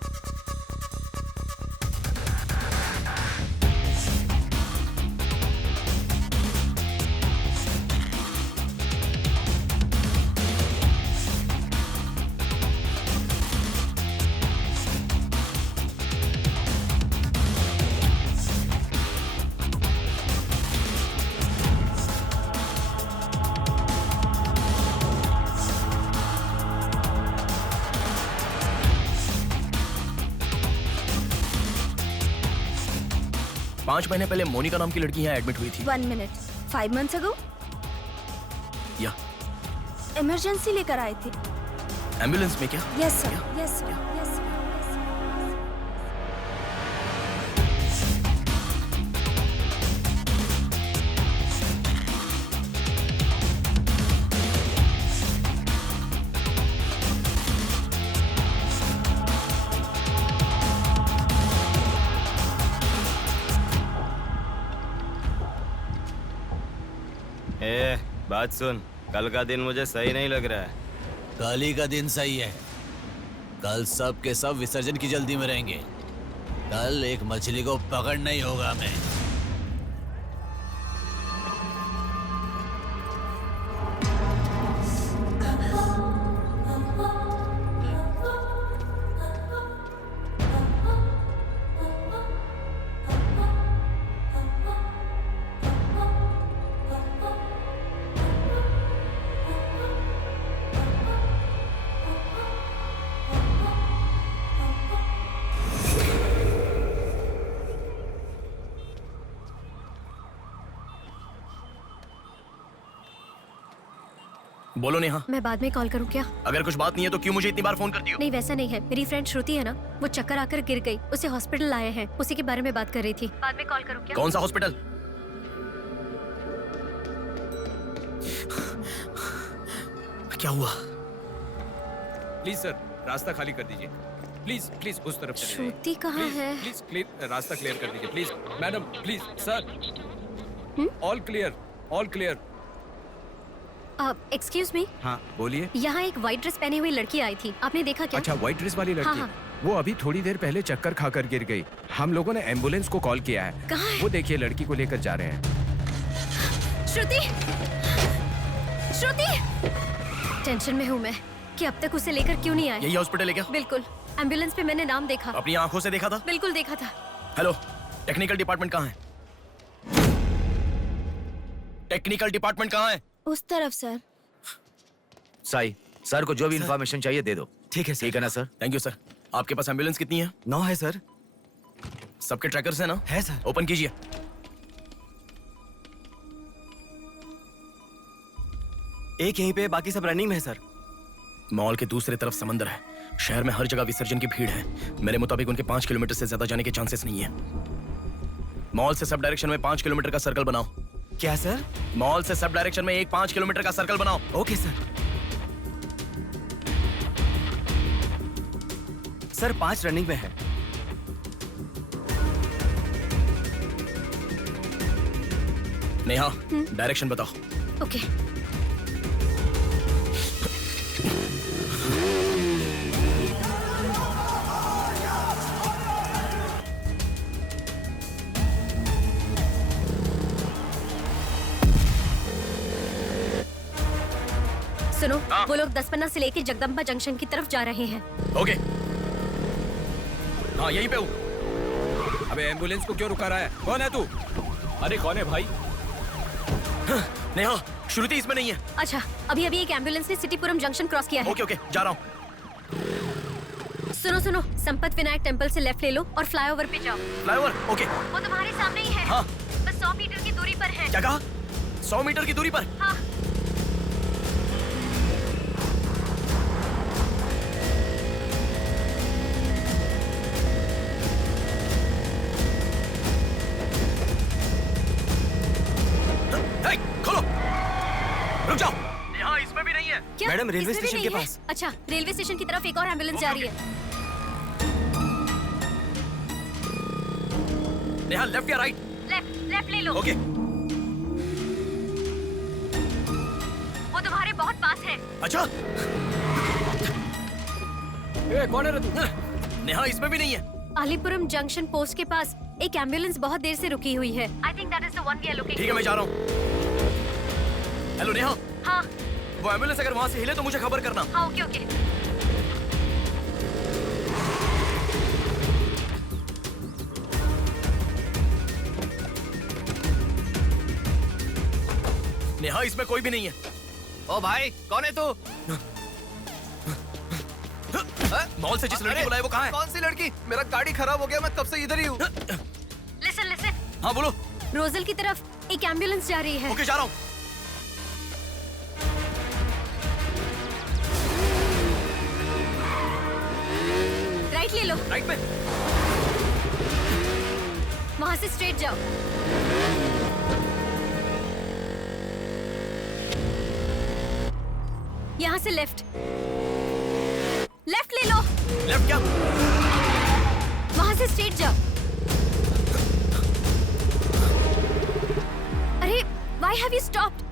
पाँच महीने पहले मोनिका नाम की लड़की यहाँ एडमिट हुई थी। 1 मिनट। 5 months ago? या इमरजेंसी लेकर आए थे। एम्बुलेंस में क्या? Yes sir, yes sir, yes sir. बात सुन, कल का दिन मुझे सही नहीं लग रहा है। कल ही का दिन सही है। कल सब के सब विसर्जन की जल्दी में रहेंगे। कल एक मछली को पकड़ना ही होगा हमें। बोलो नेहा। मैं बाद में कॉल करूँ क्या? अगर कुछ बात नहीं है तो क्यों मुझे इतनी बार फोन करती हो? नहीं वैसा नहीं है, मेरी फ्रेंड श्रुति है ना, वो चक्कर आकर गिर गई, उसे हॉस्पिटल लाए हैं, उसी के बारे में बात कर रही थी। बाद में कॉल करूँ क्या? कौन सा हॉस्पिटल? क्या हुआ? प्लीज सर, रास्ता खाली कर दीजिए। प्लीज प्लीज उस तरफ चले जाइए। श्रुति कहाँ है? प्लीज क्लियर, रास्ता क्लियर कर दीजिए please. Madam please sir, all clear, all clear. Excuse me. हाँ बोलिए। यहाँ एक व्हाइट ड्रेस पहनी हुई लड़की आई थी, आपने देखा क्या? अच्छा, व्हाइट ड्रेस वाली लड़की? हाँ। वो अभी थोड़ी देर पहले चक्कर खाकर गिर गई। हम लोगों ने एम्बुलेंस को कॉल किया है। कहाँ है? वो देखिए लड़की को लेकर जा रहे हैं। श्रुति, श्रुति! टेंशन में हूँ मैं कि अब तक उसे लेकर क्यों नहीं आए। यही हॉस्पिटल है क्या? बिल्कुल। एम्बुलेंस पे मैंने नाम देखा। अपनी आंखों से देखा था? बिल्कुल देखा था। हेलो, टेक्निकल डिपार्टमेंट कहाँ है? टेक्निकल डिपार्टमेंट कहाँ है? उस तरफ सर। साई, सर को जो भी इंफॉर्मेशन चाहिए दे दो। ठीक है सर। ठीक है ना सर? Thank you sir. आपके पास एम्बुलेंस कितनी है? 9 है सर। सबके ट्रैकर्स है ना? है सर। ओपन कीजिए। एक यहीं पे, बाकी सब रनिंग में है सर। मॉल के दूसरी तरफ समंदर है। शहर में हर जगह विसर्जन की भीड़ है। मेरे मुताबिक उनके 5 किलोमीटर से ज्यादा जाने के चांसेस नहीं है। मॉल से सब डायरेक्शन में 5 किलोमीटर का सर्कल बनाओ। क्या सर? मॉल से सब डायरेक्शन में एक 5 किलोमीटर का सर्कल बनाओ। Okay sir. सर 5 रनिंग में है। नेहा, डायरेक्शन बताओ। ओके। सुनो, वो लोग 10 से लेके जगदम्बा जंक्शन की तरफ जा रहे हैं। ओके। हाँ, यहीं पे हूँ। अबे एम्बुलेंस को क्यों रुका रहा है? कौन है तू? अरे कौन है भाई? नेहा, श्रुति इसमें नहीं है। अच्छा, अभी अभी एक एम्बुलेंस ने सिटीपुरम जंक्शन क्रॉस किया है। ओके ओके, जा रहा हूँ। सुनो सुनो, संपत विनायक टेम्पल से लेफ्ट ले लो और फ्लाईओवर पे जाओ। फ्लाईओवर? ओके। वो तुम्हारे सामने ही है। हाँ। बस 100 मीटर की दूरी पर है। क्या कहा? 100 मीटर की दूरी पर? हाँ। खोलो। रुक जाओ। यहाँ इसमें भी नहीं है। क्या? मैडम, रेलवे इसमें भी स्टेशन नहीं के है? पास। अच्छा, रेलवे स्टेशन की तरफ एक और एम्बुलेंस जा रही है। नेहा, लेफ्ट या राइट? लेफ्ट ले लो। ओके। वो तुम्हारे बहुत पास है। अच्छा। कौन है रे तू? नेहा, इसमें भी नहीं है। अलीपुरम जंक्शन पोस्ट के पास एक एम्बुलेंस बहुत देर से रुकी हुई है। I think that is the one we are looking ठीक है, मैं जा रहा हूँ। हेलो नेहा। हाँ। वो एम्बुलेंस अगर वहाँ से हिले तो मुझे खबर करना। हाँ, ओके ओके। नेहा, इसमें कोई भी नहीं है। ओ भाई, कौन है तू? मॉल से जिस लड़की बुलाए वो कहाँ है? कौन सी लड़की? मेरा गाड़ी खराब हो गया, मैं कब से इधर ही हूँ। लिसन। हाँ बोलो। रोजल की तरफ एक एम्बुलेंस जा रही है। ओके, जा रहा हूँ। राइट ले लो। राइट में? वहाँ से स्ट्रेट जाओ। यहाँ से लेफ्ट ले लो। लेफ्ट क्या? वहाँ से स्ट्रेट जाओ। अरे, why have you stopped?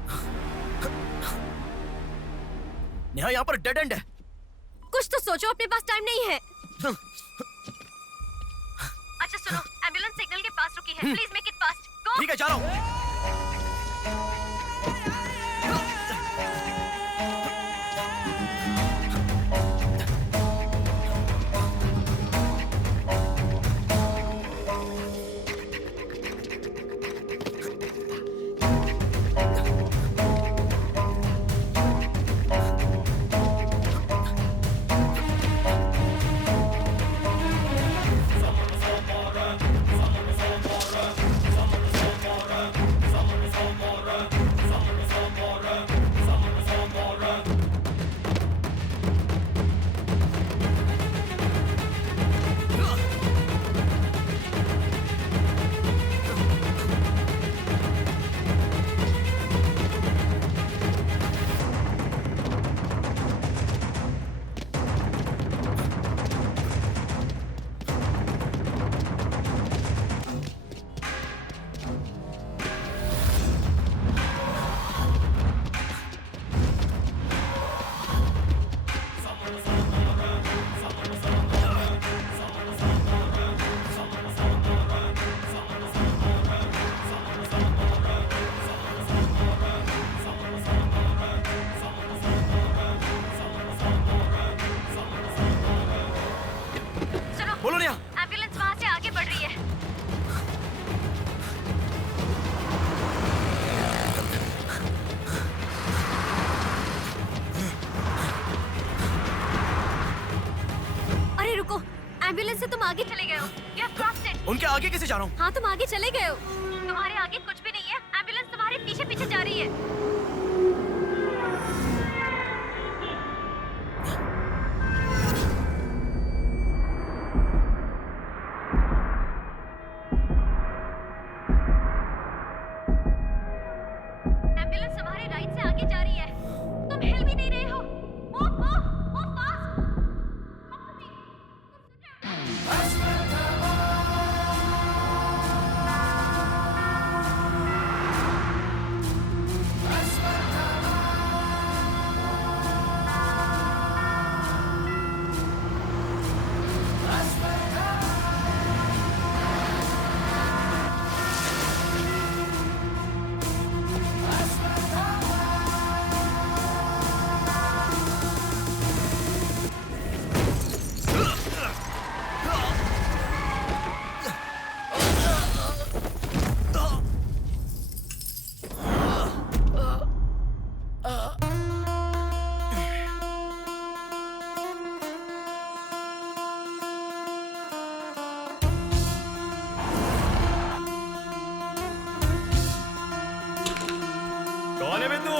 Neha, यहाँ पर डेड एंड है। कुछ तो सोचो, अपने पास टाइम नहीं है। अच्छा सुनो, एम्बुलेंस सिग्नल के पास रुकी है। Please make it fast. Go. ठीक है, जा रहा हूँ। एम्बुलेंस से तुम आगे चले गए हो। You have crossed it. उनके आगे कैसे जा रहा हूँ? हाँ तुम आगे चले गए हो। तुम्हारे आगे कुछ भी नहीं है। एम्बुलेंस तुम्हारे पीछे पीछे जा रही है। एम्बुलेंस तुम्हारे राइट से आगे जा रही है। तुम हिल भी नहीं रहे हो। Move, move, move fast. कौन है बे तू?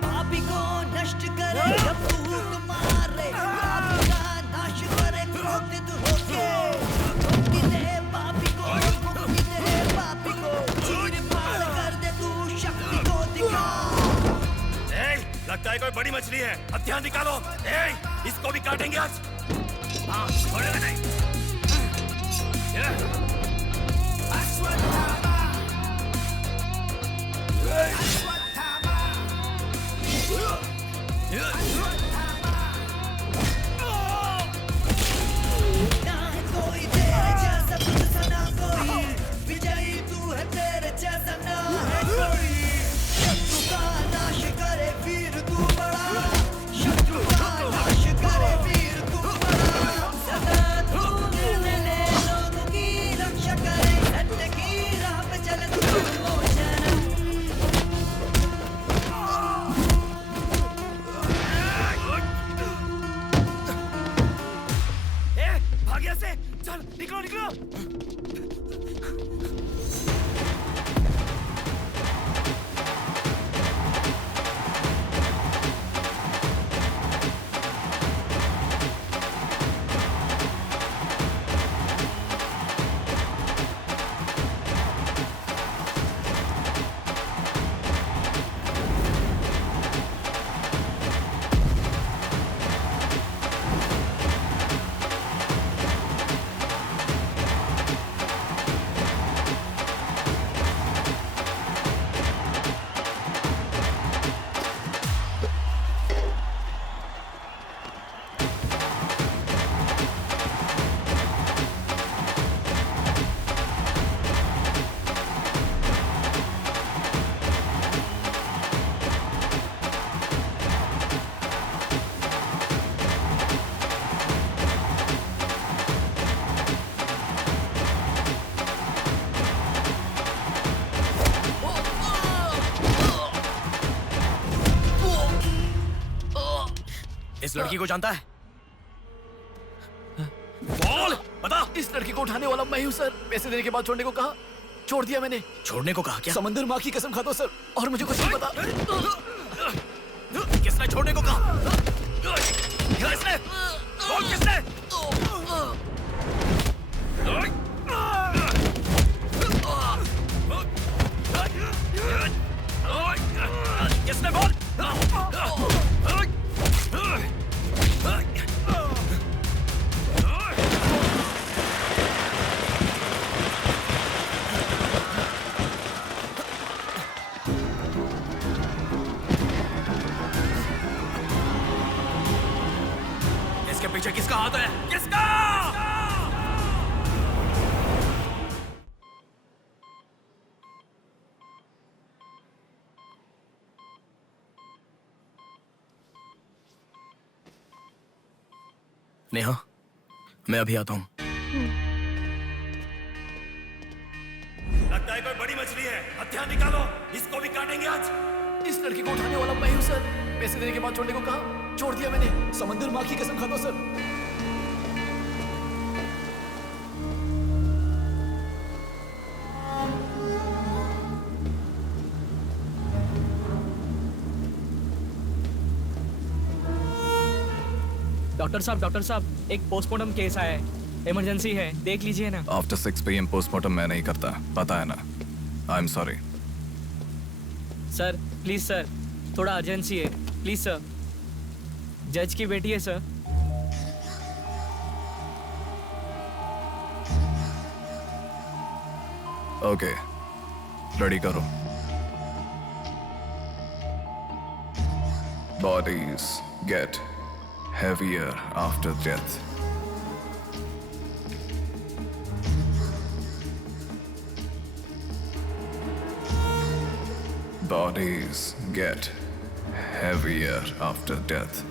पापी को नष्ट करे जब फूक मारे, पापी का नाश करे क्रोधित होके। मुक्ति दे पापी को, मुक्ति दे पापी को, चीर फाड़ कर दे तू शक्ति को दिखा। लगता है कोई बड़ी मछली है। हथियार निकालो। इसको भी काटेंगे आज। हाँ, छोड़ेगा नहीं। ना है कोई तेरे जैसा, तुझसा ना कोई, विजयी तू है तेरे जैसा ना है कोई। शत्रु का नाश करे वीर तू बड़ा, शत्रु का नाश करे वीर तू बड़ा। सदा तू निर्णय ले लोगों की रक्षा करे, सत्य की राह पे चले तू निर्मोचन। भाग यहाँ से। चल निकलो निकलो। इस लड़की को जानता है? बोल बता। इस लड़की को उठाने वाला मैं हूँ सर। पैसे देने के बाद छोड़ने को कहा, छोड़ दिया मैंने। छोड़ने को कहा क्या? समंदर माँ की कसम खाता हूँ सर, और मुझे कुछ नहीं पता। किसने छोड़ने को कहा? किसने? बोल किसने? किसने बोल? इसके पीछे किसका हाथ है? किसका? नेहा, मैं अभी आता हूँ। लगता है कोई बड़ी मछली है। हथियार निकालो। इसको भी काटेंगे आज। इस लड़की को उठाने वाला मैं हूँ सर। पैसे देने के बाद छोड़ने को कहा, छोड़ दिया मैंने। समंदर माँ की कसम खाता हूं सर। डॉक्टर साहब, एक पोस्टमार्टम केस आया है, इमरजेंसी है, देख लीजिए ना। आफ्टर 6 PM पोस्टमार्टम मैं नहीं करता, पता है ना। I am sorry sir, please sir, थोड़ा अर्जेंसी है, प्लीज सर। जज की बेटी है सर। ओके, रेडी करो। Bodies get heavier after death. Bodies get heavier after death.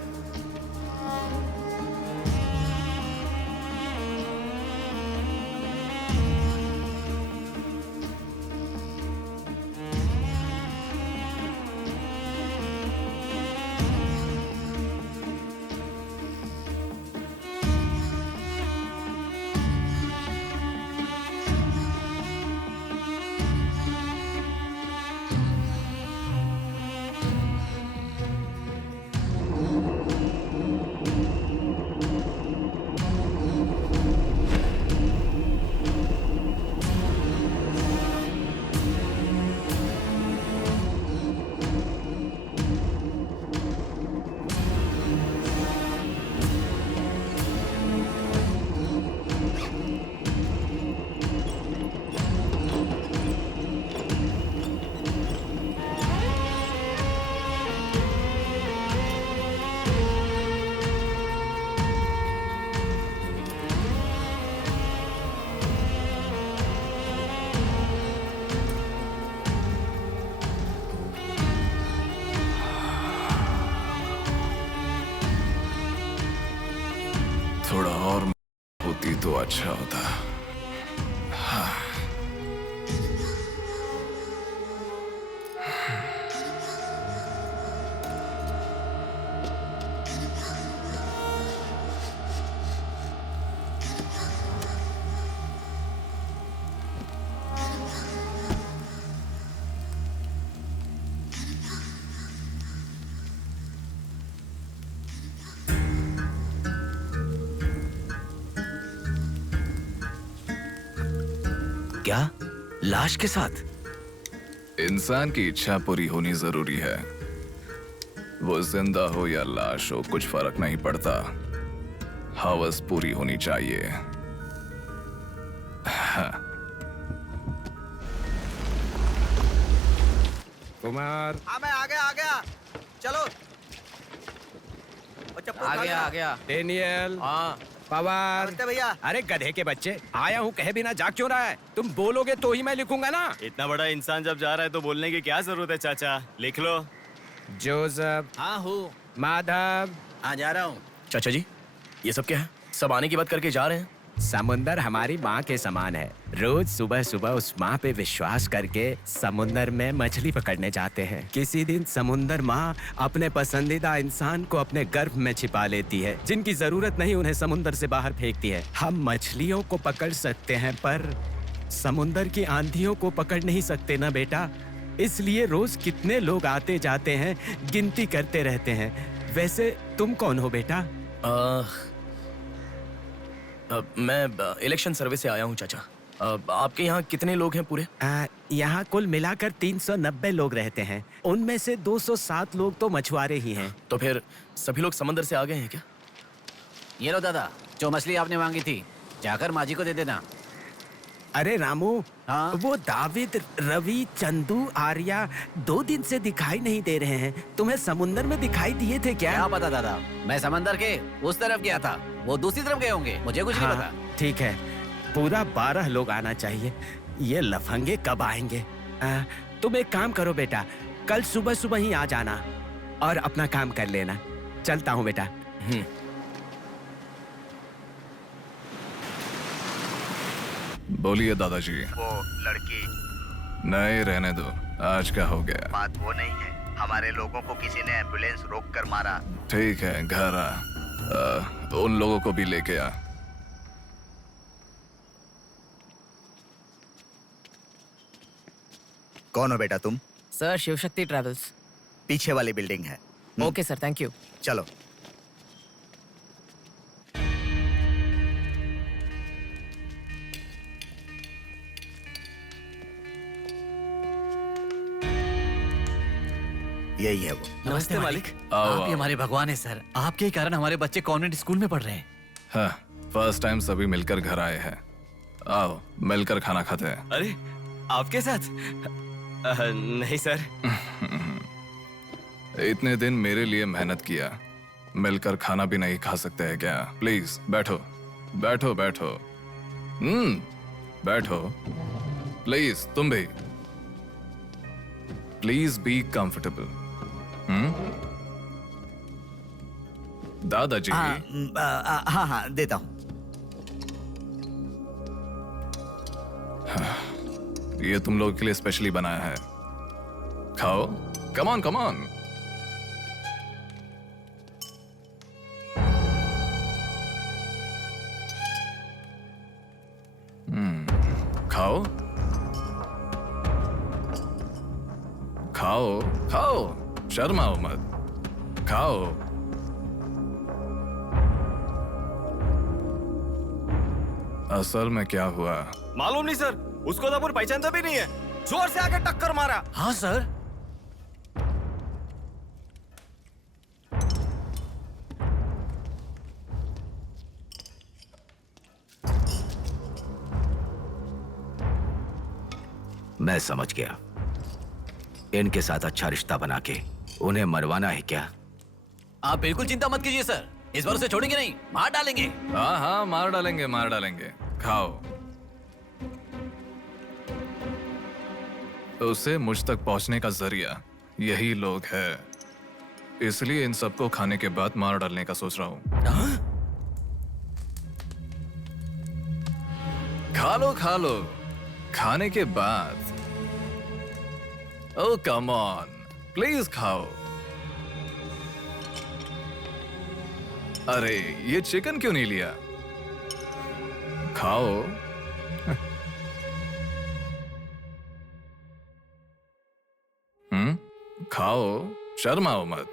थोड़ा और होती तो अच्छा होता। हाँ। क्या? लाश के साथ? इंसान की इच्छा पूरी होनी जरूरी है। वो जिंदा हो या लाश हो, कुछ फर्क नहीं पड़ता। हवस पूरी होनी चाहिए। हाँ। कुमार, हाँ मैं आ गया। चलो। आ गया। डेनियल, हाँ पवार, भैया। अरे गधे के बच्चे, आया हूँ कहे बिना जाग क्यों रहा है? तुम बोलोगे तो ही मैं लिखूंगा ना। इतना बड़ा इंसान जब जा रहा है तो बोलने की क्या जरूरत है चाचा, लिख लो। जोसेफ। हाँ हूँ। माधव। हाँ जा रहा हूँ। चाचा जी, ये सब क्या है? सब आने की बात करके जा रहे हैं। समुंदर हमारी माँ के समान है। रोज सुबह सुबह उस माँ पे विश्वास करके समुंदर में मछली पकड़ने जाते हैं। किसी दिन समुंदर माँ अपने पसंदीदा इंसान को अपने गर्भ में छिपा लेती है। जिनकी जरूरत नहीं उन्हें समुंदर से बाहर फेंकती है। हम मछलियों को पकड़ सकते हैं पर समुंदर की आंधियों को पकड़ नहीं सकते ना बेटा। इसलिए रोज कितने लोग आते जाते हैं, गिनती करते रहते हैं। वैसे तुम कौन हो बेटा? मैं इलेक्शन सर्विस से आया हूँ चाचा। आपके यहाँ कितने लोग हैं पूरे? यहाँ कुल मिलाकर 390 लोग रहते हैं। उनमें से 207 लोग तो मछुआरे ही हैं। तो फिर सभी लोग समंदर से आ गए हैं क्या? ये लो दादा, जो मछली आपने मांगी थी, जाकर माँ जी को दे देना। अरे रामू, हाँ? वो दाविद, रवि, चंदू, आर्या 2 दिन से दिखाई नहीं दे रहे हैं। तुम्हें समुंदर में दिखाई दिए थे क्या? क्या पता दादा, मैं समंदर के उस तरफ गया था, वो दूसरी तरफ गए होंगे, मुझे कुछ नहीं पता। ठीक है, पूरा 12 लोग आना चाहिए। ये लफंगे कब आएंगे? तुम एक काम करो बेटा, कल सुबह सुबह ही आ जाना और अपना काम कर लेना। चलता हूँ बेटा। बोलिए दादाजी। वो लड़की। नहीं, रहने दो, आज का हो गया। बात वो नहीं है, हमारे लोगों को किसी ने एम्बुलेंस रोक कर मारा। ठीक है, घर आ। उन लोगों को भी लेके आ। कौन हो बेटा तुम? Sir, Shivshakti travels. पीछे वाली बिल्डिंग है। Okay sir, thank you. चलो। यही है वो। नमस्ते मालिक। आओ, आप ही आओ। हमारे भगवान है सर। आपके ही कारण हमारे बच्चे कॉन्वेंट स्कूल में पढ़ रहे हैं। हाँ, फर्स्ट टाइम सभी मिलकर घर आए हैं। आओ, मिलकर खाना खाते हैं। अरे आपके साथ? नहीं सर। इतने दिन मेरे लिए मेहनत किया, मिलकर खाना भी नहीं खा सकते हैं क्या? प्लीज बैठो, बैठो, बैठो। बैठो। प्लीज तुम भी। Please be comfortable. दादाजी। हाँ हाँ देता हूँ। ये तुम लोगों के लिए स्पेशली बनाया है, खाओ। Come on, come on. खाओ, खाओ, खाओ, शर्माओ मत, खाओ। असल में क्या हुआ? मालूम नहीं सर, उसको तो पहचानता भी नहीं है। जोर से आके टक्कर मारा। हाँ सर। मैं समझ गया। इनके साथ अच्छा रिश्ता बना के उन्हें मरवाना है क्या? आप बिल्कुल चिंता मत कीजिए सर, इस बार उसे छोड़ेंगे नहीं, मार डालेंगे। हाँ हाँ, मार डालेंगे, मार डालेंगे। खाओ। उसे मुझ तक पहुंचने का जरिया यही लोग है, इसलिए इन सबको खाने के बाद मार डालने का सोच रहा हूं। खा लो, खा लो। खाने के बाद। ओह कम ऑन, प्लीज खाओ। अरे ये चिकन क्यों नहीं लिया? खाओ। खाओ, शर्माओ मत।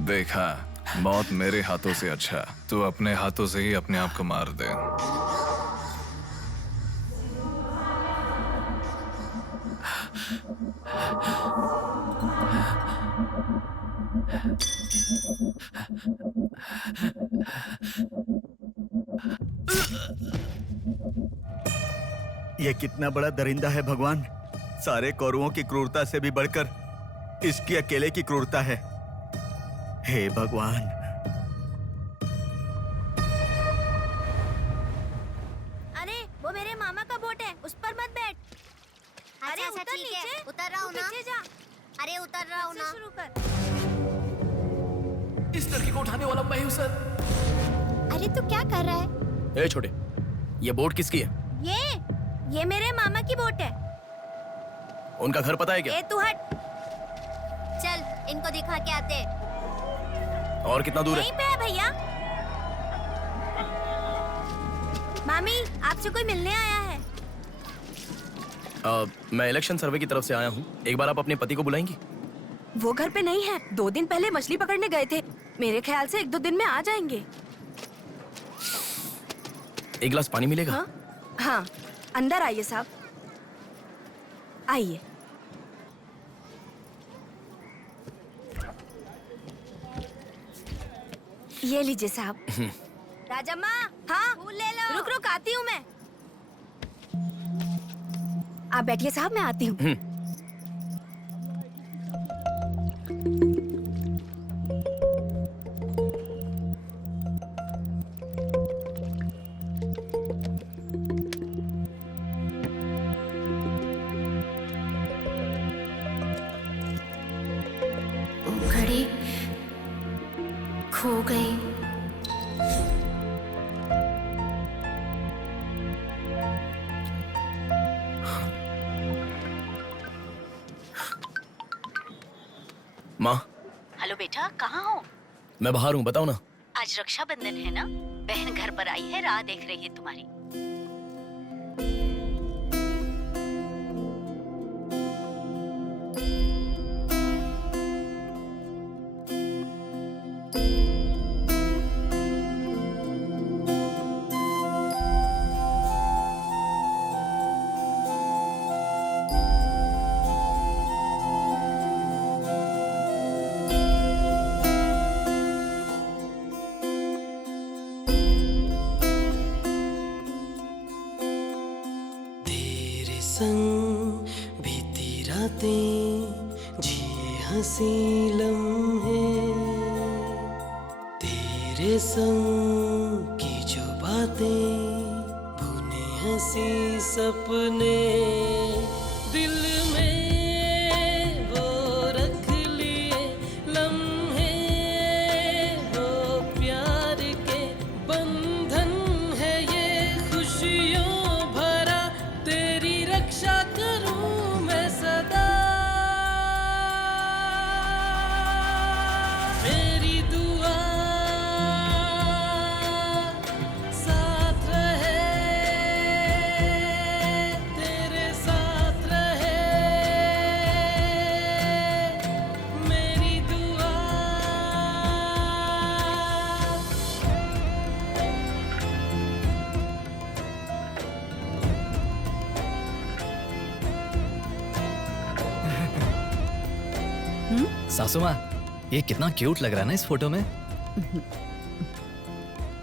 देखा, मौत मेरे हाथों से अच्छा तू अपने हाथों से ही अपने आप को मार दे। ये कितना बड़ा दरिंदा है भगवान। सारे कौरवों की क्रूरता से भी बढ़कर इसकी अकेले की क्रूरता है। हे भगवान। अरे वो मेरे मामा का बोट है, उस पर मत बैठ। अरे अच्छा, उतर ठीक है, नीचे, उतर रहा हूँ ना। पीछे जा। अरे उतर रहा हूँ ना। शुरू कर। इस लड़की को उठाने वाला मैं हूँ सर। अरे तू क्या कर रहा है? ए छोटे, ये बोट किसकी है? ये मेरे मामा की बोट है। उनका घर पता है क्या? ए तू हट। चल इनको दिखा के आते। और कितना दूर यहीं पे है भैया। मामी आपसे कोई मिलने आया है। मैं इलेक्शन सर्वे की तरफ से आया हूँ। एक बार आप अपने पति को बुलाएंगी? वो घर पे नहीं है, 2 दिन पहले मछली पकड़ने गए थे। मेरे ख्याल से 1-2 दिन में आ जाएंगे। एक गिलास पानी मिलेगा? हाँ, अंदर आइए साहब, आइए। ये लीजिए साहब। राजम्मा, हाँ फूल ले लो। रुक रुक आती हूँ मैं। आप बैठिए साहब, मैं आती हूँ। घड़ी खो गई। माँ, हेलो बेटा, कहाँ हो? मैं बाहर हूँ, बताओ ना। आज रक्षाबंधन है ना, बहन घर पर आई है, राह देख रही है तुम्हारी। संग बीती रातें जिए हंसी लम्हे, तेरे संग की जो बातें बुने हंसी सपने, दिल में वो रख लिए लम्हे, वो प्यार के बंधन है ये खुशियों भरा, तेरी रक्षा करूं मैं सदा, मेरी दुआ साथ रहे, तेरे साथ रहे, मेरी दुआ। सासू माँ, ये कितना क्यूट लग रहा है ना इस फोटो में।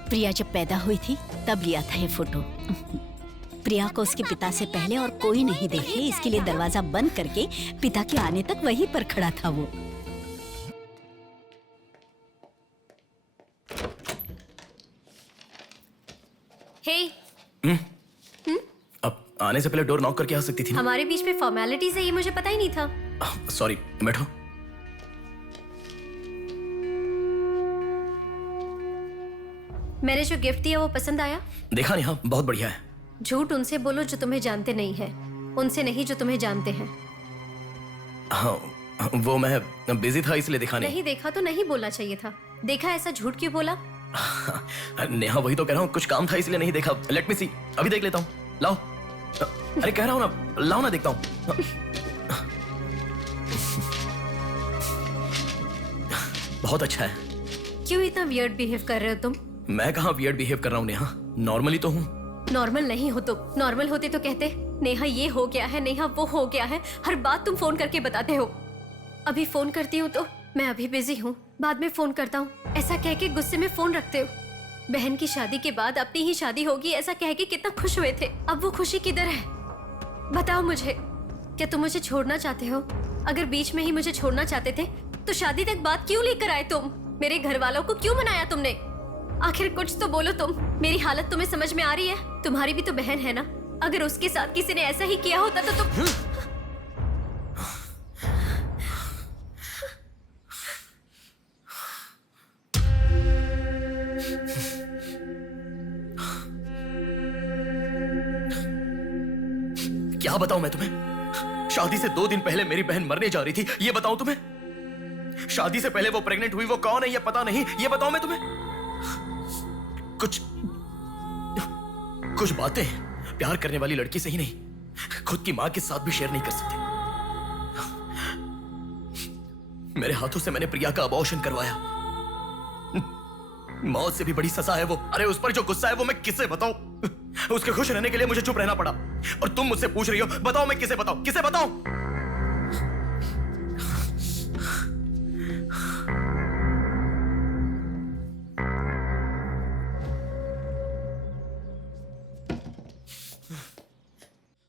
प्रिया जब पैदा हुई थी तब लिया था ये फोटो। प्रिया को उसके पिता से पहले और कोई नहीं देखे, इसके लिए दरवाजा बंद करके पिता के आने तक वहीं पर खड़ा था वो। हे, अब आने से पहले डोर नॉक करके आ सकती थी ना? हमारे बीच में फॉर्मेलिटीज है, ये मुझे पता ही नहीं था। सॉरी, बैठो। मैंने जो गिफ्ट दिया वो पसंद आया? देखा नहीं? हाँ, बहुत बढ़िया है। झूठ उनसे बोलो जो तुम्हें जानते नहीं है, उनसे नहीं जो तुम्हें जानते हैं। हाँ, वो मैं बिजी था इसलिए देखा नहीं। नहीं देखा तो नहीं बोलना चाहिए था। देखा ऐसा झूठ क्यों बोला? नेहा, वही तो कह रहा हूँ, कुछ काम था इसलिए नहीं देखा। लेट मी सी, अभी देख लेता हूँ। लाओ। अरे कह रहा हूँ ना, लाओ ना, देखता हूँ। बहुत अच्छा है। क्यों इतना वियर्ड बिहेव कर रहे हो तुम? मैं कहाँ वियर्ड बिहेव कर रहा हूँ नेहा, नॉर्मली तो हूँ। नॉर्मल नहीं हो तुम। नॉर्मल होते तो कहते नेहा ये हो गया है, नेहा वो हो गया है। हर बात तुम फोन करके बताते हो। अभी फोन करती हूँ तो मैं अभी बिजी हूँ, बाद में फोन करता हूँ, ऐसा कह के गुस्से में फोन रखते हो। बहन की शादी के बाद अपनी ही शादी होगी ऐसा कह के कितना खुश हुए थे, अब वो खुशी किधर है? बताओ मुझे, क्या तुम मुझे छोड़ना चाहते हो? अगर बीच में ही मुझे छोड़ना चाहते थे तो शादी तक बात क्यों लेकर आए तुम? मेरे घर वालों को क्यों मनाया तुमने? आखिर कुछ तो बोलो तुम। मेरी हालत तुम्हें समझ में आ रही है? तुम्हारी भी तो बहन है ना, अगर उसके साथ किसी ने ऐसा ही किया होता तो तुम क्या बताऊं मैं तुम्हें? शादी से 2 दिन पहले मेरी बहन मरने जा रही थी, ये बताऊं तुम्हें? शादी से पहले वो प्रेग्नेंट हुई, वो कौन है ये पता नहीं, ये बताऊं मैं तुम्हें? कुछ बातें प्यार करने वाली लड़की से ही नहीं, खुद की मां के साथ भी शेयर नहीं कर सकते। मेरे हाथों से मैंने प्रिया का अबॉर्शन करवाया। मौत से भी बड़ी सजा है वो। अरे उस पर जो गुस्सा है वो मैं किसे बताऊं? उसके खुश रहने के लिए मुझे चुप रहना पड़ा, और तुम मुझसे पूछ रही हो बताओ मैं किसे बताऊं, किसे बताऊं?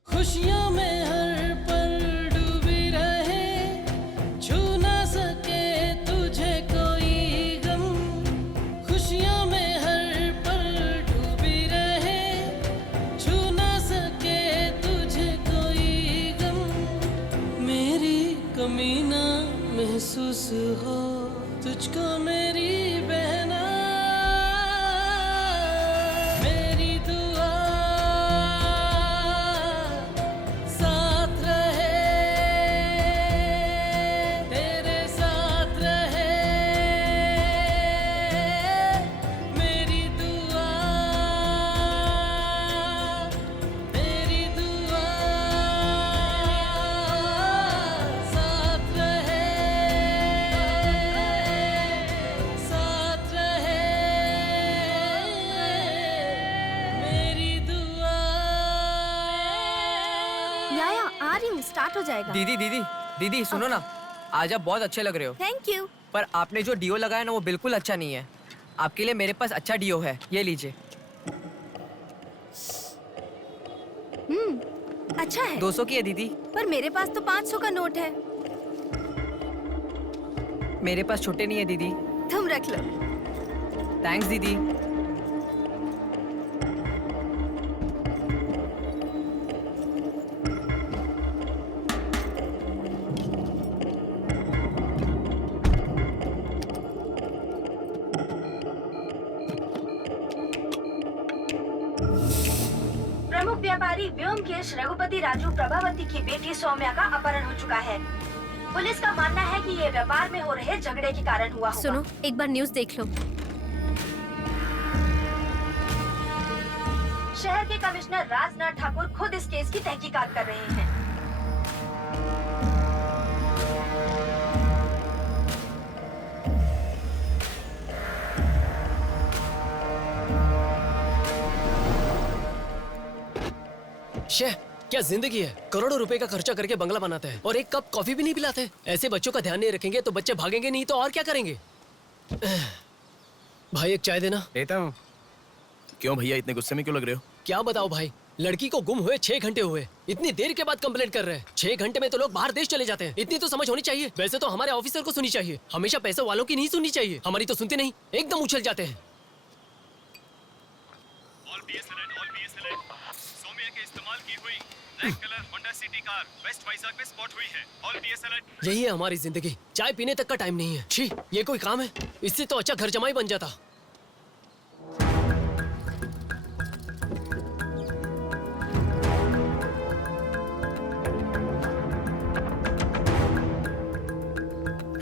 खुशियों में हर पल डूबी रहे, छू ना सके तुझे कोई गम। खुशियों में हर पल डूबी रहे, छू ना सके तुझे कोई गम। मेरी कमी ना महसूस हो तुझको मेरी बहना, मेरी दुआ साथ रहे, तेरे साथ रहे। मेरी दुआ साथ रहे, साथ रहे। मेरी दुआ। याया आ रही हूँ, स्टार्ट हो जाएगा। दीदी दीदी दीदी सुनो ना, आज आप बहुत अच्छे लग रहे हो। Thank you. पर आपने जो डिओ लगाया ना वो बिल्कुल अच्छा नहीं है। आपके लिए मेरे पास अच्छा डिओ है, ये लीजिए। अच्छा है। 200 की है दीदी। पर मेरे पास तो 500 का नोट है। मेरे पास छोटे नहीं है दीदी। तुम रख लो। थैंक्स दीदी। प्रमुख व्यापारी व्योमकेश रघुपति राजू प्रभावती की बेटी सौम्या का अपहरण हो चुका है। पुलिस का मानना है कि ये व्यापार में हो रहे झगड़े के कारण हुआ होगा। सुनो, एक बार न्यूज़ देख लो। शहर के कमिश्नर राजनाथ ठाकुर खुद इस केस की तहकीकात कर रहे हैं। शेह, क्या जिंदगी है? करोड़ों रुपए का खर्चा करके बंगला बनाते हैं और एक कप कॉफी भी नहीं पिलाते। ऐसे बच्चों का ध्यान नहीं रखेंगे तो बच्चे भागेंगे नहीं तो और क्या करेंगे? भाई एक चाय देना। देता हूँ। क्यों भैया इतने गुस्से में क्यों लग रहे हो? क्या बताओ भाई, लड़की को गुम हुए 6 घंटे हुए, इतनी देर के बाद कंप्लेंट कर रहे हैं। 6 घंटे में तो लोग बाहर देश चले जाते हैं। इतनी तो समझ होनी चाहिए। वैसे तो हमारे ऑफिसर को सुनी चाहिए, हमेशा पैसे वालों की नहीं सुननी चाहिए। हमारी तो सुनते नहीं, एकदम उछल जाते हैं। यही है हमारी जिंदगी। चाय पीने तक का टाइम नहीं है। छी, ये कोई काम है? इससे तो अच्छा घर जमाई बन जाता।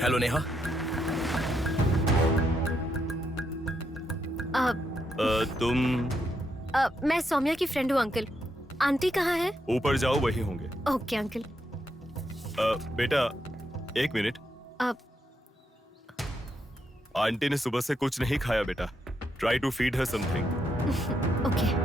हेलो नेहा। तुम? मैं सौम्या की फ्रेंड हूँ अंकल। आंटी कहाँ है? ऊपर जाओ, वही होंगे। Okay uncle. बेटा 1 मिनट। आंटी ने सुबह से कुछ नहीं खाया बेटा। Try to feed her something. Okay.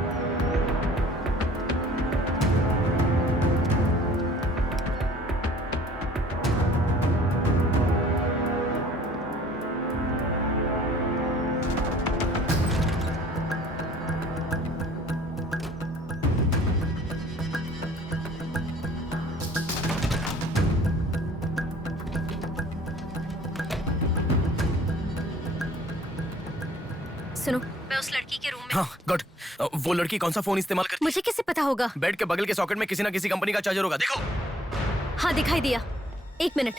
मैं उस लड़की के रूम में। हाँ गुड। वो लड़की कौन सा फोन इस्तेमाल करती? मुझे कैसे पता होगा? बेड के बगल के सॉकेट में किसी ना किसी कंपनी का चार्जर होगा, देखो। हाँ दिखाई दिया। 1 मिनट।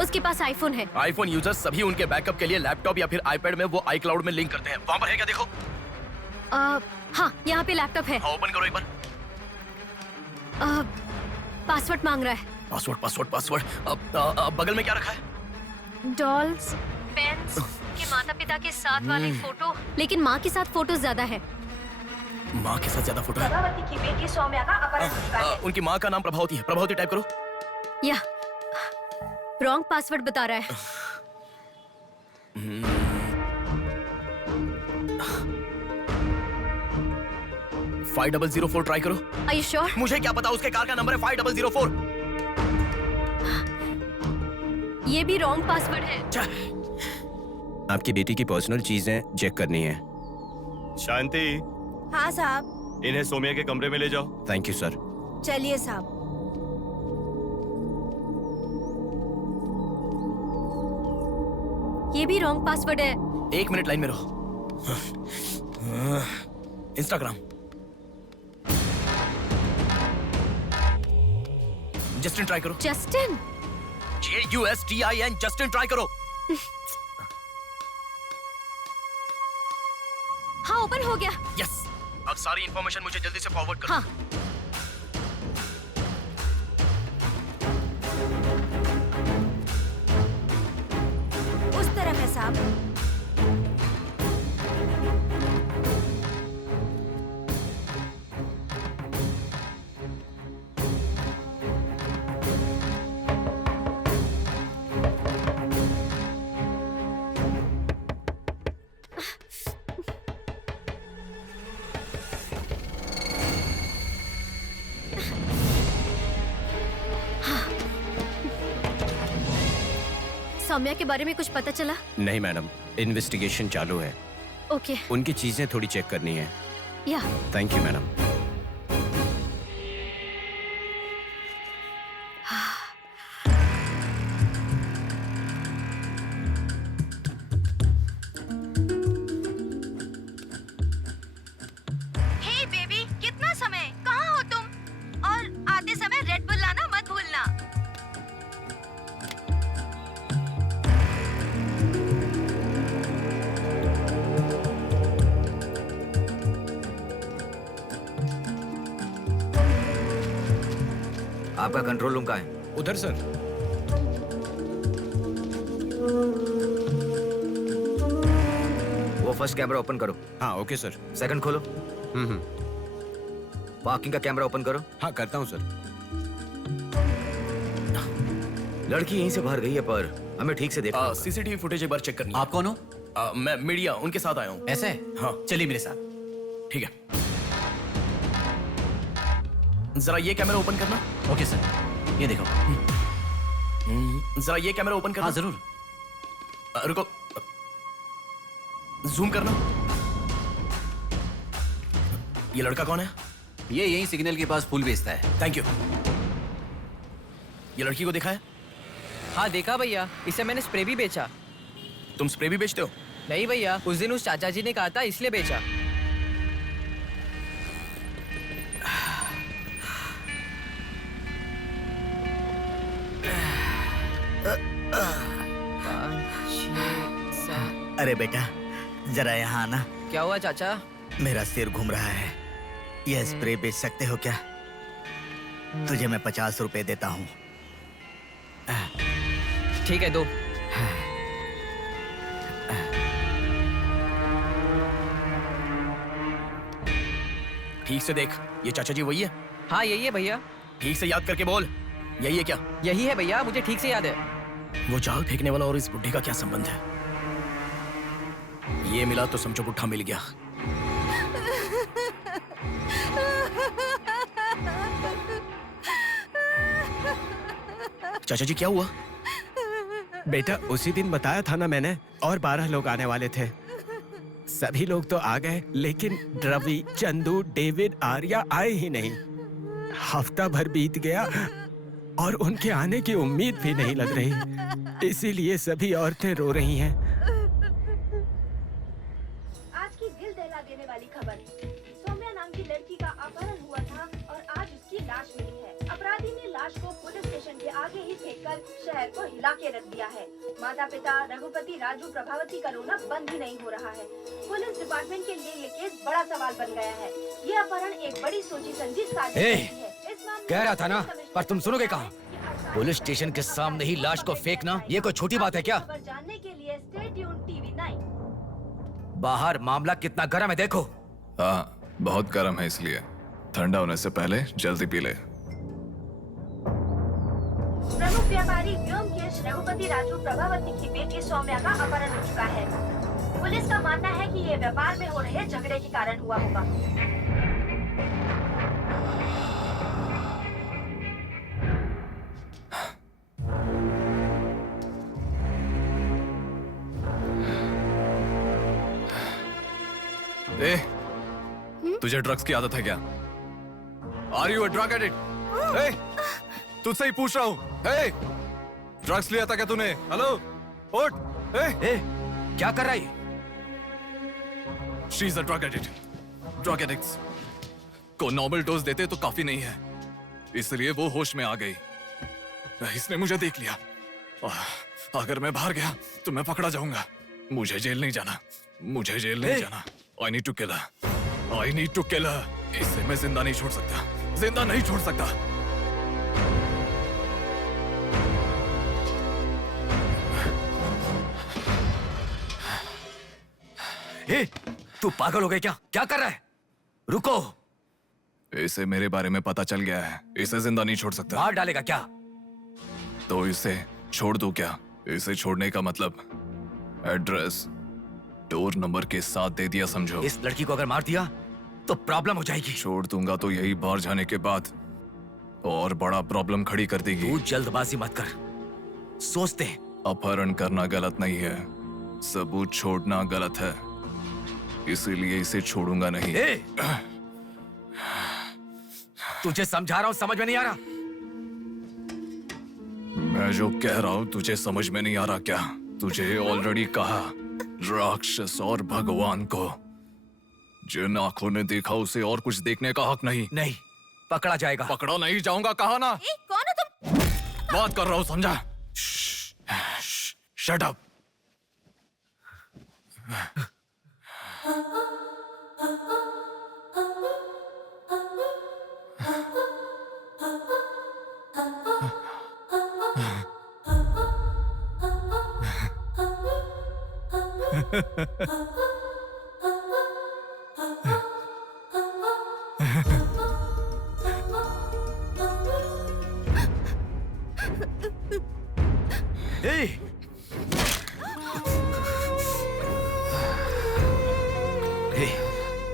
उसके पास आईफोन है। आईफोन यूजर्स सभी उनके बैकअप के लिए लैपटॉप या फिर आईपैड में वो iCloud में लिंक करते हैं। वहाँ पर है क्या, देखो। हाँ यहाँ पे लैपटॉप है। ओपन करो एक बार। पासवर्ड मांग रहा है। पासवर्ड। बगल में क्या रखा है? डॉल्स, पेन्स, के माता पिता के साथ वाले फोटो, लेकिन माँ के साथ फोटो ज्यादा है। माँ के साथ ज्यादा फोटो है? प्रभावती की बेटी सौम्या का अपहरण हो चुका है। उनकी माँ का नाम प्रभावती है। प्रभावती टाइप करो। या रॉन्ग पासवर्ड बता रहा है। 5004 ट्राई करो। Are you sure? मुझे क्या पता, उसके कार का नंबर है 5004। ये भी रॉन्ग पासवर्ड है। आपकी बेटी की पर्सनल चीजें चेक करनी है। शांति, हाँ साहब। इन्हें सोमिया के कमरे में ले जाओ। Thank you sir. चलिए साहब। ये भी रॉन्ग पासवर्ड है। 1 मिनट लाइन में रहो। इंस्टाग्राम। जस्टिन ट्राई करो। जस्टिन? JUSTIN, जस्टिन ट्राई करो। हाँ ओपन हो गया। यस। अब सारी इंफॉर्मेशन मुझे जल्दी से फॉरवर्ड करो। हाँ। उस तरफ है साहब। सौम्या के बारे में कुछ पता चला? नहीं मैडम, इन्वेस्टिगेशन चालू है। ओके। उनकी चीजें थोड़ी चेक करनी है। Yeah thank you madam. Hey baby, कितना समय? कहाँ हो तुम? और आते समय रेड बुल लाना मत भूलना। आपका कंट्रोल रूम कहाँ है? उधर सर। वो फर्स्ट कैमरा ओपन करो। हाँ ओके सर। सेकंड खोलो। पार्किंग का कैमरा ओपन करो। हाँ करता हूँ सर। लड़की यहीं से बाहर गई है, पर हमें ठीक से देखना। सीसीटीवी फुटेज एक बार चेक करनी है। आप कौन हो? मैं मीडिया, उनके साथ आया हूँ। ऐसे? हाँ चलिए मेरे साथ। ठीक है। जरा ये कैमरा ओपन करना। ओके सर, ये देखो। जरा ये कैमरा ओपन करना। हाँ जरूर। रुको, जूम करना। ये लड़का कौन है? ये यही सिग्नल के पास फूल बेचता है। Thank you. ये लड़की को देखा है? हाँ देखा भैया, इसे मैंने स्प्रे भी बेचा। तुम स्प्रे भी बेचते हो? नहीं भैया, उस दिन उस चाचा जी ने कहा था इसलिए बेचा। अरे बेटा, जरा यहाँ आना। क्या हुआ चाचा? मेरा सिर घूम रहा है। यह स्प्रे बेच सकते हो क्या? तुझे मैं 50 रुपए देता हूँ। ठीक है, दो। ठीक से देख, ये चाचा जी वही है? हाँ यही है भैया। ठीक से याद करके बोल, यही है क्या? यही है भैया, मुझे ठीक से याद है। वो जाल फेंकने वाला और इस बुड्ढे का क्या संबंध है? ये मिला तो समझो बुड्ढा मिल गया। चाचा जी क्या हुआ? बेटा उसी दिन बताया था ना मैंने, और 12 लोग आने वाले थे। सभी लोग तो आ गए, लेकिन रवि, चंदू, डेविड, आर्या आए ही नहीं। हफ्ता भर बीत गया और उनके आने की उम्मीद भी नहीं लग रही। इसीलिए सभी औरतें रो रही हैं। आज की दिल दहला देने वाली खबर। सौम्या नाम की लड़की का अपहरण हुआ था और आज उसकी लाश मिली है। अपराधी ने लाश को पुलिस स्टेशन के आगे ही फेंककर शहर को हिला के रख दिया है। माता पिता रघुपति राजू प्रभावती का रोना बंद ही नहीं हो रहा है। पुलिस डिपार्टमेंट के लिए ये केस बड़ा सवाल बन गया है। ये अपहरण एक बड़ी सोची समझी साजिश है। इस मामले कह रहा था ना, पर तुम सुनोगे कहाँ? पुलिस स्टेशन के सामने ही लाश को फेंकना ये कोई छोटी बात है क्या? खबर जानने के लिए स्टे ट्यून टीवी 9। बाहर मामला कितना गर्म है देखो। हाँ, बहुत गर्म है, इसलिए ठंडा होने से पहले जल्दी पी ले। प्रमुख व्यापारी व्योमकेश रघुपति राजू प्रभावती की बेटी सौम्या का अपहरण हो चुका है। पुलिस का मानना है कि ये व्यापार में हो रहे झगड़े के कारण हुआ होगा। ए, तुझे ड्रग्स की आदत है क्या? Are you a drug addict? ए, तुझसे ही पूछ रहा हूँ। ए, ड्रग्स लिया था क्या तूने? हेलो, उठ। ए, क्या कर रहा है? She is a drug addict. Drug addicts को नॉर्मल डोज देते तो काफी नहीं है, इसलिए वो होश में आ गई। इसने मुझे देख लिया। अगर मैं बाहर गया तो मैं पकड़ा जाऊंगा। मुझे जेल नहीं जाना, मुझे जेल नहीं जाना। I need to kill her. I need to kill her. इसे मैं जिंदा नहीं छोड़ सकता, जिंदा नहीं छोड़ सकता। ए, तू पागल हो गया क्या? क्या कर रहा है? रुको। इसे मेरे बारे में पता चल गया है, इसे जिंदा नहीं छोड़ सकता। मार डालेगा क्या? तो इसे छोड़ दूं क्या? इसे छोड़ने का मतलब एड्रेस डोर नंबर के साथ दे दिया, समझो। इस लड़की को अगर मार दिया तो प्रॉब्लम हो जाएगी। छोड़ दूंगा तो यही बाहर जाने के बाद और बड़ा प्रॉब्लम खड़ी कर देगी। तू जल्दबाजी मत कर, सोचते हैं। अपहरण करना गलत नहीं है, सबूत छोड़ना गलत है, इसीलिए इसे छोड़ूंगा नहीं। तुझे समझा रहा हूं, समझ में नहीं आ रहा? मैं जो कह रहा हूं तुझे समझ में नहीं आ रहा क्या? तुझे ऑलरेडी कहा, राक्षस और भगवान को जिन आंखों ने देखा उसे और कुछ देखने का हक नहीं। नहीं, पकड़ा जाएगा। पकड़ा नहीं जाऊंगा, कहा ना। कौन हो तुम? बात कर रहा हूं, समझा? Shut up.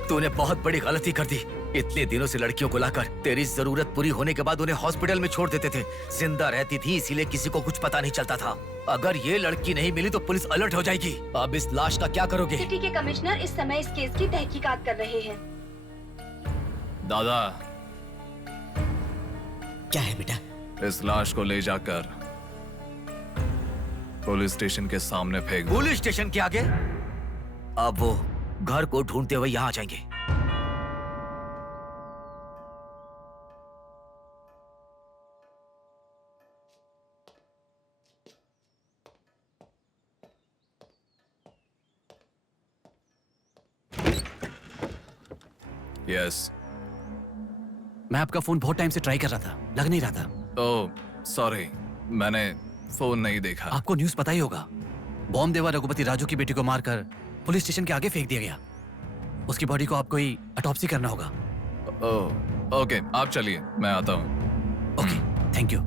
तूने बहुत बड़ी गलती कर दी। इतने दिनों से लड़कियों को लाकर तेरी जरूरत पूरी होने के बाद उन्हें हॉस्पिटल में छोड़ देते थे। जिंदा रहती थी इसीलिए किसी को कुछ पता नहीं चलता था। अगर ये लड़की नहीं मिली तो पुलिस अलर्ट हो जाएगी। अब इस लाश का क्या करोगे? सिटी के कमिश्नर इस समय इस केस की तहकीकात कर रहे हैं। दादा, क्या है बेटा? इस लाश को ले जाकर पुलिस स्टेशन के सामने फेंक दो। पुलिस स्टेशन के आगे? अब वो घर को ढूंढते हुए यहाँ आ जाएंगे। यस। मैं आपका फोन बहुत टाइम से ट्राई कर रहा था, लग नहीं रहा था। ओह, सॉरी, मैंने फोन नहीं देखा। आपको न्यूज़ पता ही होगा, बॉम्ब देवा रघुपति राजू की बेटी को मारकर पुलिस स्टेशन के आगे फेंक दिया गया। उसकी बॉडी को आपको ही ऑटोप्सी करना होगा। ओह, ओके, आप चलिए, मैं आता हूँ। Okay, thank you.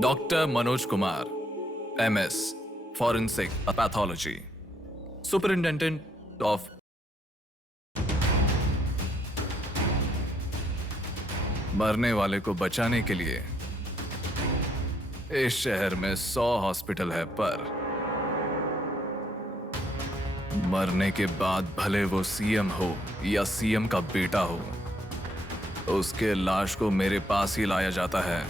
Doctor Manoj Kumar, MS, Forensic Pathology, Superintendent of मरने वाले को बचाने के लिए इस शहर में 100 हॉस्पिटल है, पर मरने के बाद भले वो सीएम हो या सीएम का बेटा हो, उसके लाश को मेरे पास ही लाया जाता है।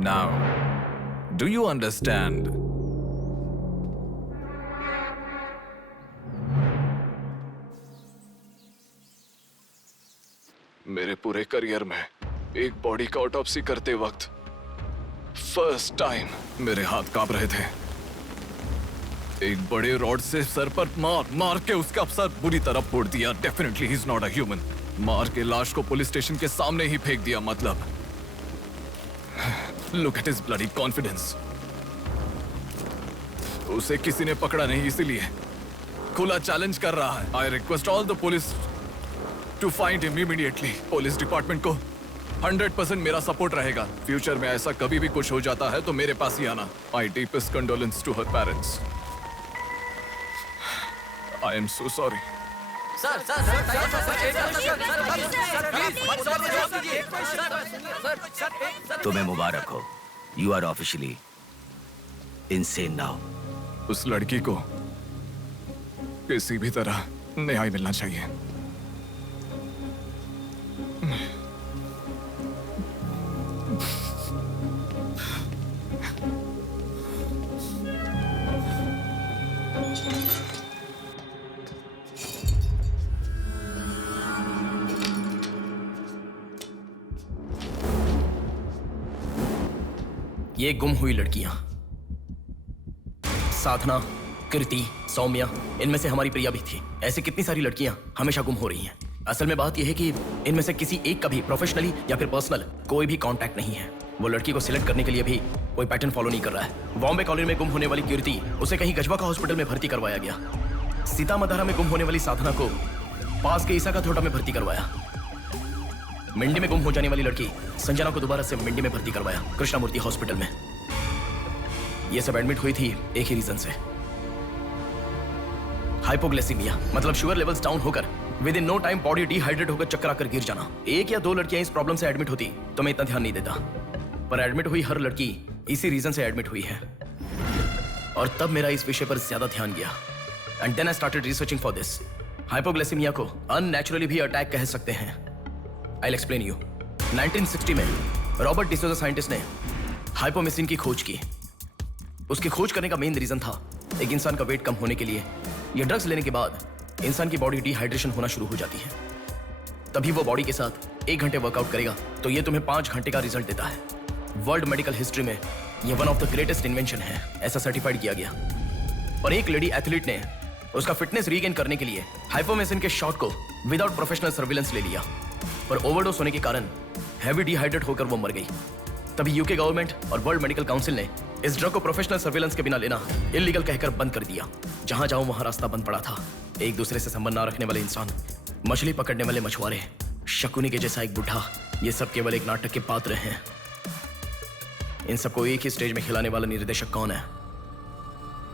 Now, do you understand? मेरे पूरे करियर में एक बॉडी का ऑटोप्सी करते वक्त फर्स्ट टाइम मेरे हाथ कांप रहे थे। एक बड़े रॉड से सर पर मार के उसका सर बुरी तरह फोड़ दिया। Definitely he is not a human. मार के लाश को पुलिस स्टेशन के सामने ही फेंक दिया। मतलब look at his bloody confidence. उसे किसी ने पकड़ा नहीं, इसीलिए खुला चैलेंज कर रहा है। I request all the police to find him immediately. Police department को 100% मेरा सपोर्ट रहेगा। फ्यूचर में ऐसा कभी भी कुछ हो जाता है तो मेरे पास ही आना। My deepest condolence to her parents. I am so sorry. तुम्हें मुबारक हो। You are officially insane now. उस लड़की को किसी भी तरह न्याय मिलना चाहिए। ये गुम हुई लड़कियां साधना, कृति, सौम्या, इनमें से हमारी प्रिया भी थी। ऐसे कितनी सारी लड़कियां हमेशा गुम हो रही हैं। असल में बात यह है कि इनमें से किसी एक का भी प्रोफेशनली या फिर पर्सनल कोई भी कांटेक्ट नहीं है। वो लड़की को सिलेक्ट करने के लिए भी कोई पैटर्न फॉलो नहीं कर रहा है। बॉम्बे कॉलोनी में गुम होने वाली कीर्ति, उसे कहीं गजवा का हॉस्पिटल में भर्ती करवाया गया। सीतामढ़ी में गुम होने वाली साधना को पास के ईसा का थोड़ा में भर्ती करवाया। मिंडी में गुम हो जाने वाली लड़की संजना को दोबारा से मिंडी में भर्ती करवाया, कृष्णामूर्ति हॉस्पिटल में। ये सब एडमिट हुई थी एक ही रीजन से, हाइपोग्लाइसीमिया, मतलब शुगर लेवल्स डाउन होकर within no time body dehydrate होकर चक्कर आकर गिर जाना। एक या दो लड़कियां इस प्रॉब्लम से एडमिट होती तो मैं इतना ध्यान नहीं देता, पर एडमिट हुई हर लड़की इसी रीजन से एडमिट हुई है। और तब मेरा इस विषय पर ज्यादा ध्यान गया and then I started researching for this. Hypoglycaemia को अननेचुरली भी अटैक कह सकते हैं। I will explain you. 1960 में रॉबर्ट डिसोजा साइंटिस्ट ने हाइपोमेसिन की खोज की। उसकी खोज करने का मेन रीजन था एक इंसान का वेट कम होने के लिए ये ड्रग्स लेने के बाद इंसान की बॉडी डिहाइड्रेशन होना शुरू हो जाती है। तभी वो बॉडी के साथ 1 घंटे वर्कआउट करेगा तो ये तुम्हें 5 घंटे का रिजल्ट देता है। वर्ल्ड मेडिकल हिस्ट्री में ये one of the greatest invention है, ऐसा सर्टिफाइड किया गया। और एक लेडी एथलीट ने उसका फिटनेस रीगेन करने के लिए हाइपोमेसिन के शॉट को विदाउट प्रोफेशनल सर्विलेंस ले लिया, पर ओवरडोज होने के कारण हैवी डिहाइड्रेट होकर वो मर गई। तभी यूके गवर्नमेंट और वर्ल्ड मेडिकल काउंसिल ने इस ड्रग को प्रोफेशनल सर्विलेंस के बिना लेना इलीगल कहकर बंद कर दिया। जहां जाऊं वहां रास्ता बंद पड़ा था। एक दूसरे से संबंध ना रखने वाले इंसान, मछली पकड़ने वाले मछुआरे, शकुनी के जैसा एक बुढ़ा, ये सब केवल एक नाटक के पात्र हैं। इन सबको एक ही स्टेज में खिलाने वाला निर्देशक कौन है?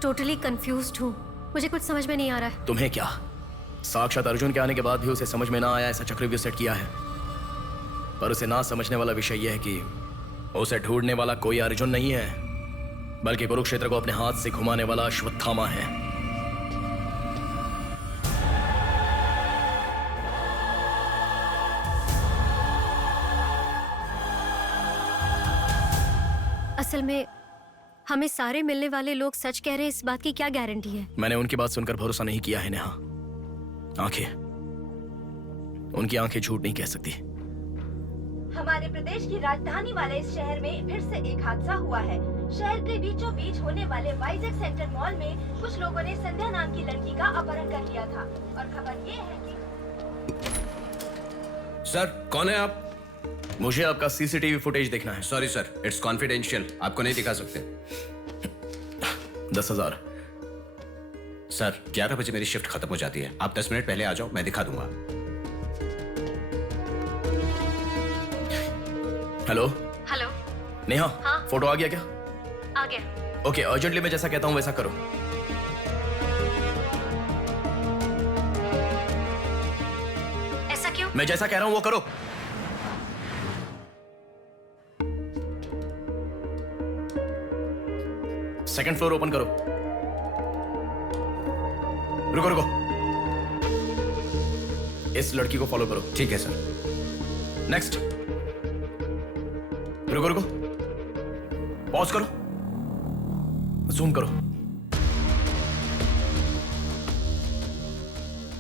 टोटली कंफ्यूज्ड हूँ, मुझे कुछ समझ में नहीं आ रहा है। तुम्हें क्या? साक्षात अर्जुन के आने के बाद भी उसे समझ में ना आया ऐसा चक्रव्यूह सेट किया है। पर उसे ना समझने वाला विषय यह है कि उसे ढूंढने वाला कोई अर्जुन नहीं है, बल्कि कुरुक्षेत्र को अपने हाथ से घुमाने वाला अश्वत्थामा है। असल में हमें सारे मिलने वाले लोग सच कह रहे हैं, इस बात की क्या गारंटी है? मैंने उनकी बात सुनकर भरोसा नहीं किया है नेहा। आंखें, उनकी आंखें झूठ नहीं कह सकती। हमारे प्रदेश की राजधानी वाले इस शहर में फिर से एक हादसा हुआ है। शहर के बीचों बीच होने वाले वाइजैक सेंटर मॉल में कुछ लोगों ने संध्या नाम की लड़की का अपहरण कर लिया था और खबर ये है कि सर, कौन है आप? मुझे आपका सीसीटीवी फुटेज देखना है। सॉरी सर, इट्स कॉन्फिडेंशियल, आपको नहीं दिखा सकते। 10,000। सर, 11 बजे मेरी शिफ्ट खत्म हो जाती है, आप 10 मिनट पहले आ जाओ, मैं दिखा दूंगा। हेलो हेलो नेहा, हाँ? फोटो आ गया क्या? आ गया। ओके, अर्जेंटली मैं जैसा कहता हूँ वैसा करो। ऐसा क्यों? मैं जैसा कह रहा हूँ वो करो। सेकंड फ्लोर ओपन करो। रुको रुको, इस लड़की को फॉलो करो। ठीक है सर। नेक्स्ट। रुको रुको, पॉज करो, जूम करो।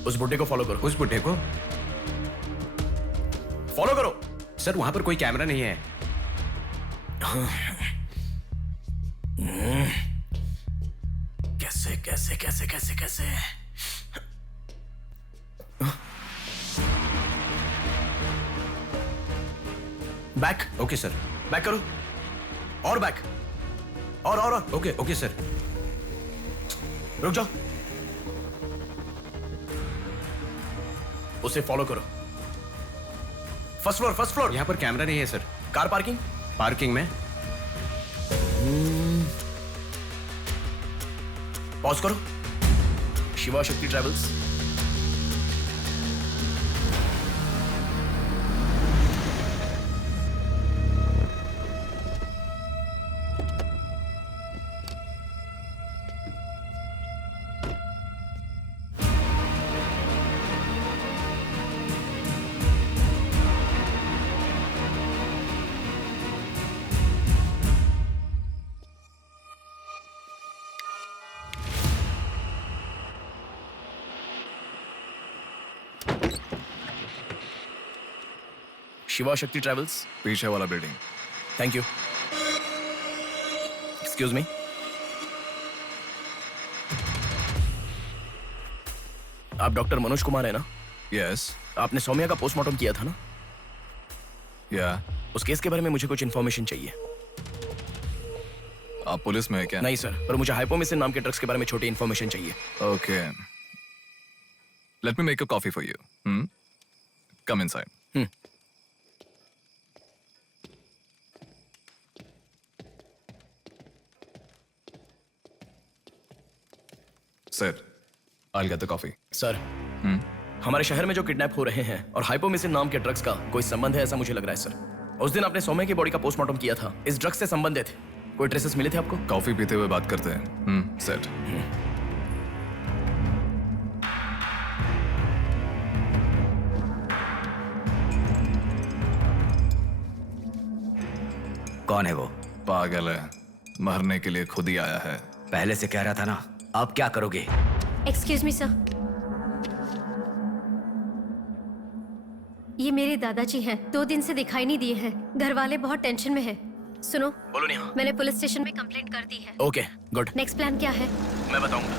उस बुड्ढे को फॉलो करो। उस बुड्ढे को फॉलो करो। सर वहां पर कोई कैमरा नहीं है। कैसे कैसे कैसे कैसे कैसे? बैक। Okay sir. बैक करो, और बैक, और। Okay okay sir. रुक जाओ, उसे फॉलो करो। First floor, first floor. यहाँ पर कैमरा नहीं है सर। कार पार्किंग, पार्किंग में। पॉज करो। शिवा शक्ति ट्रैवल्स। शिवा शक्ति ट्रैवल्स, पीछे वाला building. Thank you. Excuse me. आप डॉक्टर मनोज कुमार है ना? यस। आपने सौम्या का पोस्टमार्टम किया था ना? या। उस केस के बारे में मुझे कुछ इन्फॉर्मेशन चाहिए। आप पुलिस में है क्या? नहीं सर, पर मुझे हाइपोमिसिन नाम के ड्रग्स के बारे में छोटी इन्फॉर्मेशन चाहिए। Okay, let me make a coffee for you. Come inside. Sir, I'll get the coffee. Sir, हमारे शहर में जो किडनैप हो रहे हैं और हाइपोमिसिन नाम के ड्रग्स का कोई संबंध है ऐसा मुझे लग रहा है सर। उस दिन आपने सौम्या की बॉडी का पोस्टमार्टम किया था, इस ड्रग्स से संबंधित कोई ट्रेसेस मिले थे आपको? कॉफी पीते हुए बात करते हैं। सेट। कौन है वो? पागल है, मरने के लिए खुद ही आया है। पहले से कह रहा था ना। आप क्या करोगे? एक्सक्यूज मी सर, ये मेरे दादाजी हैं। 2 दिन से दिखाई नहीं दिए हैं। घर वाले बहुत टेंशन में हैं। सुनो। बोलो नेहा। मैंने पुलिस स्टेशन में कंप्लेंट कर दी है। Okay, good. नेक्स्ट प्लान क्या है? मैं बताऊंगा।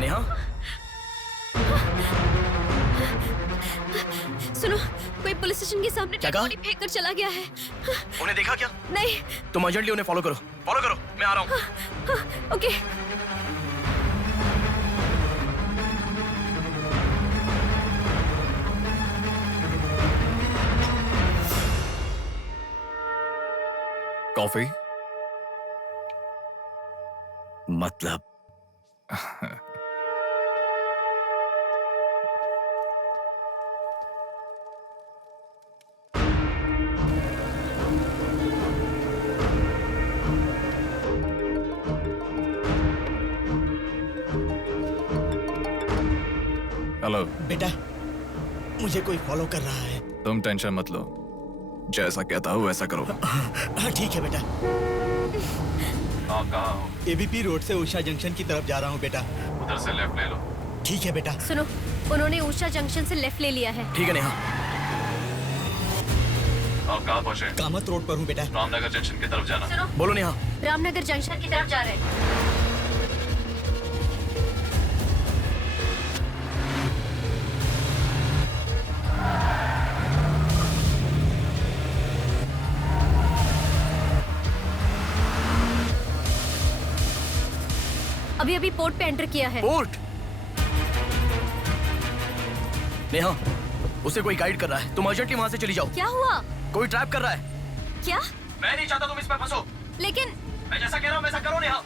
नेहा, सुनो, कोई पुलिस स्टेशन के सामने क्या कहा? बॉडी फेंक कर चला गया है। उन्हें देखा क्या? नहीं। तुम अर्जेंटली उन्हें फॉलो करो। फॉलो करो, मैं आ रहा हूँ। ओके। कॉफी? मतलब हेलो बेटा, मुझे कोई फॉलो कर रहा है। तुम टेंशन मत लो, जैसा कहता हूँ वैसा करो। हाँ ठीक है बेटा। आप कहाँ हो? एबीपी रोड से उषा जंक्शन की तरफ जा रहा हूँ बेटा। उधर से लेफ्ट ले लो। ठीक है बेटा। सुनो, उन्होंने उषा जंक्शन से लेफ्ट ले लिया है। ठीक है नेहा। आप कहाँ पहुँचे? कामत रोड पर हूँ बेटा। रामनगर जंक्शन की तरफ जाना। सुनो। बोलो नेहा। रामनगर जंक्शन की तरफ जा रहे हैं। अभी अभी पोर्ट पे एंटर किया है। पोर्ट? नेहा, उसे कोई गाइड कर रहा है। तुम अर्जेंटली वहां से चली जाओ। क्या हुआ? कोई ट्रैप कर रहा है। क्या? मैं नहीं चाहता तुम इसमें फंसो। लेकिन मैं जैसा कह रहा हूं वैसा करो नेहा।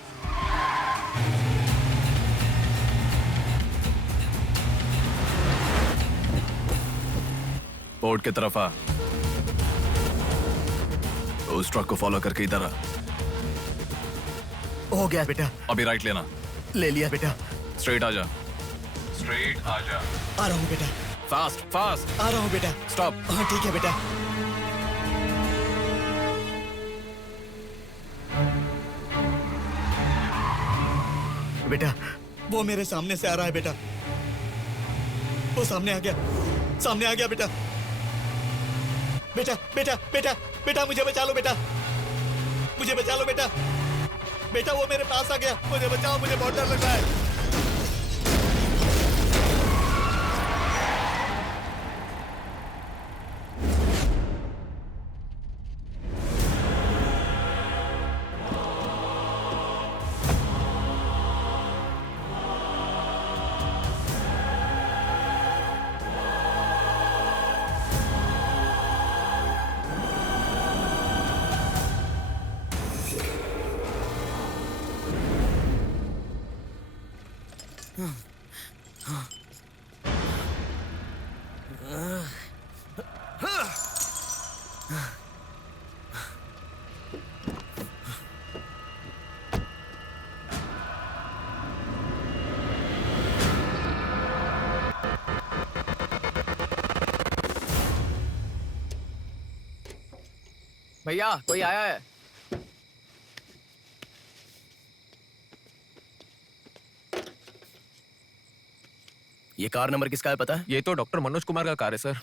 पोर्ट की तरफ आ। उस ट्रक को फॉलो करके इधर आ। हो गया बेटा। अभी राइट लेना। ले लिया बेटा। स्ट्रेट आ जा। स्ट्रेट आ जा। आ रहा हूँ बेटा। Fast fast. आ रहा हूँ बेटा। स्टॉप। हाँ ठीक है बेटा। बेटा वो मेरे सामने से आ रहा है बेटा। वो सामने आ गया। सामने आ गया बेटा। बेटा बेटा बेटा बेटा मुझे बचा लो बेटा। मुझे बचा लो बेटा। बेटा वो मेरे पास आ गया। मुझे बचाओ, मुझे बहुत डर लग रहा है। भैया कोई आया है। ये कार नंबर किसका है पता है? ये तो डॉक्टर मनोज कुमार का कार है sir.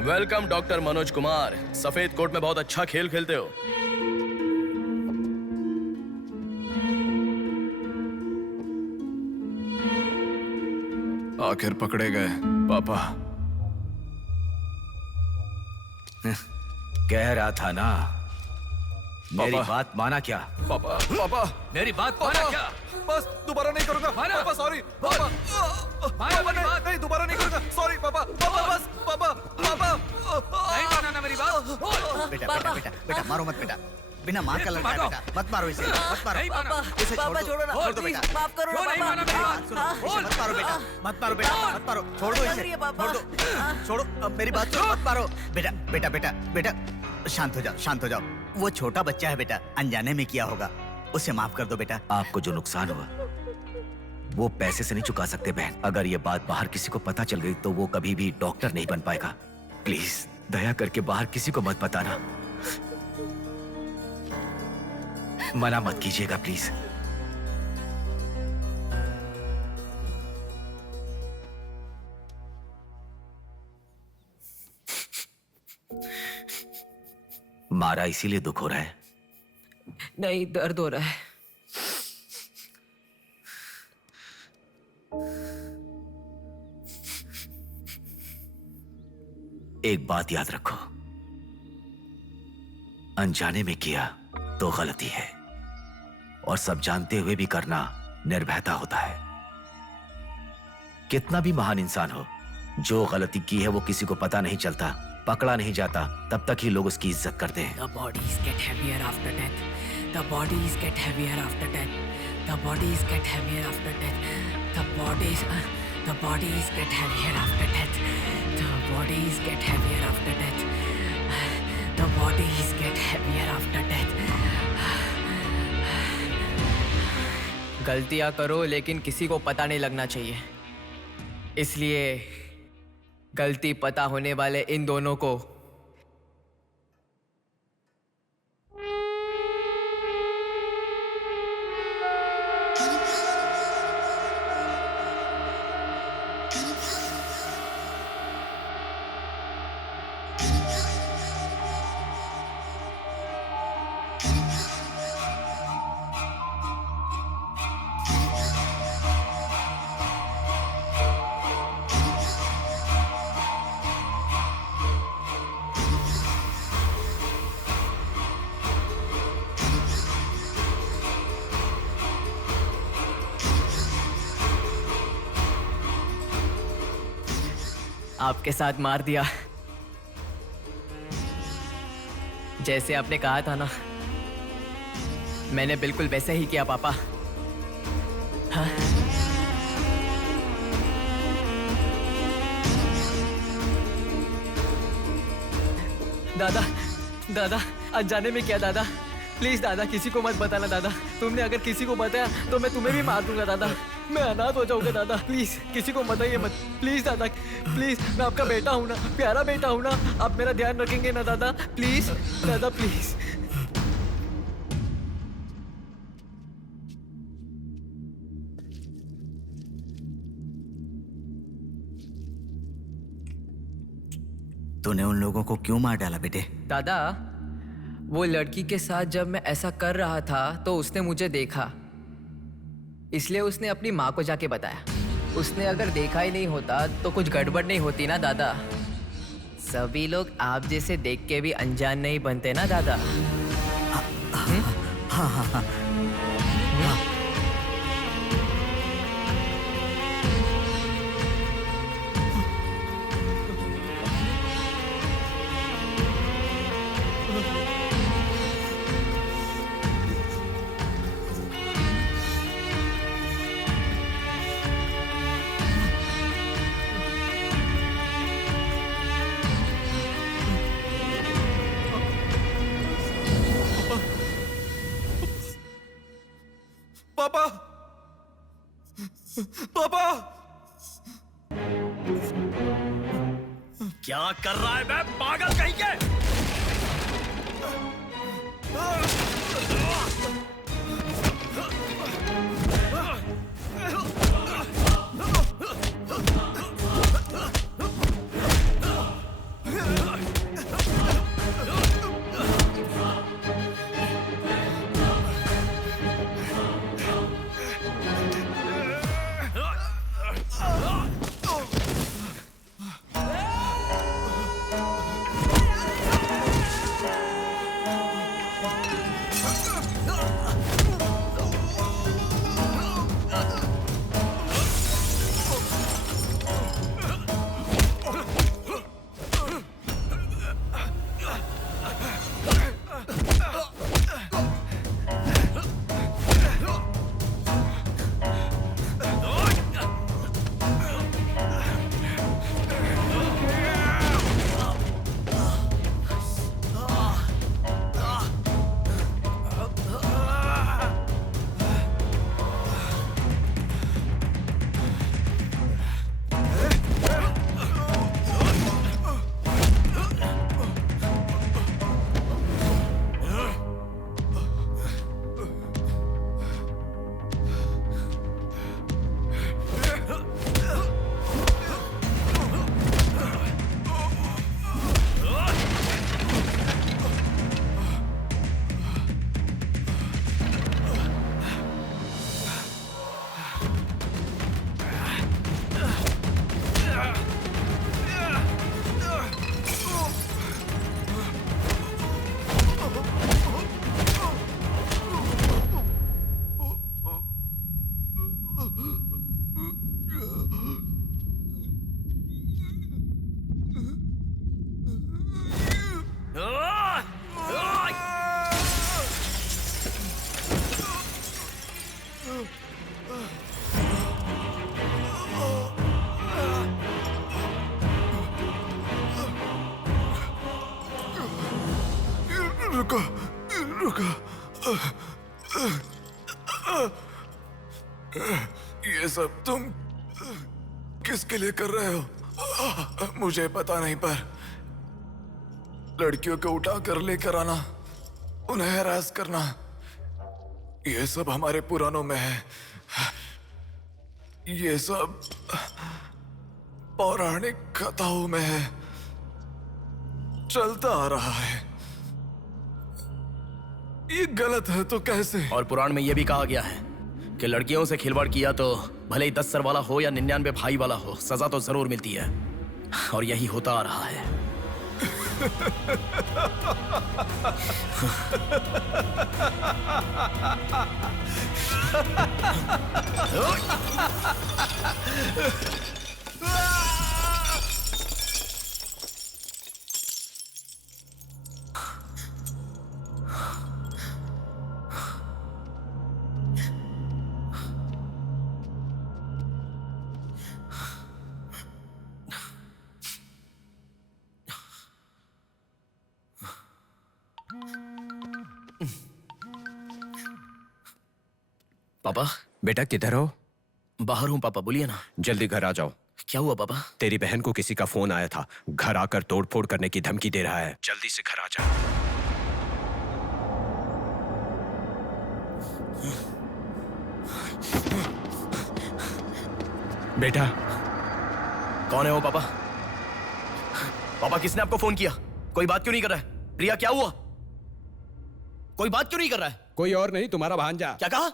Welcome doctor Manoj Kumar. सफेद कोट में बहुत अच्छा खेल खेलते हो। आखिर पकड़े गए पापा। कह रहा था ना, मेरी बात माना क्या? पापा पापा मेरी बात माना क्या? बस दोबारा नहीं करूंगा पापा। सॉरी पापा। पापा नहीं दोबारा नहीं करूंगा। सॉरी पापा। पापा बस पापा पापा नहीं माना ना मेरी बात। बेटा बेटा बेटा बेटा मारो मत बेटा। बिना माँ का लड़का है बेटा। मत मारो इसे। मत मारो। इसे छोड़ दो। छोड़ दो बेटा। माफ करो ना इसे मत मारो बेटा। मत मारो बेटा। मत मारो। छोड़ दो इसे। छोड़ दो। छोड़ो। अब मेरी बात सुनो। मत मारो बेटा। बेटा बेटा बेटा शांत हो जाओ। शांत हो जाओ। वो छोटा बच्चा है बेटा, अनजाने में किया होगा। उसे माफ कर दो बेटा। आपको जो नुकसान हुआ वो पैसे से नहीं चुका सकते बहन। अगर ये बात बाहर किसी को पता चल गई तो वो कभी भी डॉक्टर नहीं बन पाएगा। प्लीज दया करके बाहर किसी को मत बताना। मना मत कीजिएगा प्लीज। मारा इसीलिए दुख हो रहा है? नहीं, दर्द हो रहा है। एक बात याद रखो, अनजाने में किया तो गलती है, और सब जानते हुए भी करना निर्भयता होता है। कितना भी महान इंसान हो, जो गलती की है वो किसी को पता नहीं चलता, पकड़ा नहीं जाता, तब तक ही लोग उसकी इज्जत करते हैं। The bodies get heavier after death. The bodies get heavier after death. The bodies get heavier after death. The bodies get heavier after death. The bodies get heavier after death. The bodies get heavier after death. गलतियां करो लेकिन किसी को पता नहीं लगना चाहिए। इसलिए गलती पता होने वाले इन दोनों को आपके साथ मार दिया, जैसे आपने कहा था ना, मैंने बिल्कुल वैसे ही किया पापा। हाँ? दादा, दादा, अनजाने में किया दादा। प्लीज दादा, किसी को मत बताना दादा। तुमने अगर किसी को बताया तो मैं तुम्हें भी मार दूंगा दादा। मैं अनाथ हो जाऊंगा दादा। प्लीज किसी को बताइए मत। प्लीज दादा, प्लीज, मैं आपका बेटा हूं ना, प्यारा बेटा हूं ना। आप मेरा ध्यान रखेंगे ना दादा? प्लीज दादा, प्लीज। तूने उन लोगों को क्यों मार डाला बेटे? दादा, वो लड़की के साथ जब मैं ऐसा कर रहा था तो उसने मुझे देखा, इसलिए उसने अपनी माँ को जाके बताया। उसने अगर देखा ही नहीं होता तो कुछ गड़बड़ नहीं होती ना दादा। सभी लोग आप जैसे देख के भी अनजान नहीं बनते ना दादा। हाँ हाँ हाँ। पापा, पापा, क्या कर रहा है बे पागल कहीं के? रुको। ये सब तुम किसके लिए कर रहे हो? मुझे पता नहीं, पर लड़कियों को उठा कर लेकर आना, उन्हें हैरास करना, ये सब हमारे पुराणों में है। ये सब पौराणिक कथाओं में है, चलता आ रहा है। ये गलत है तो कैसे? और पुराण में यह भी कहा गया है कि लड़कियों से खिलवाड़ किया तो भले ही 10 सर वाला हो या 99 भाई वाला हो, सजा तो जरूर मिलती है। और यही होता आ रहा है। पापा। बेटा किधर हो? बाहर हूँ पापा, बोलिए ना। जल्दी घर आ जाओ। क्या हुआ पापा? तेरी बहन को किसी का फोन आया था, घर आकर तोड़फोड़ करने की धमकी दे रहा है। जल्दी से घर आ जा। बेटा। कौन है वो पापा? पापा किसने आपको फोन किया? कोई बात क्यों नहीं कर रहा है? प्रिया क्या हुआ? कोई बात क्यों नहीं कर रहा है? कोई और नहीं, तुम्हारा भांजा। क्या कहा?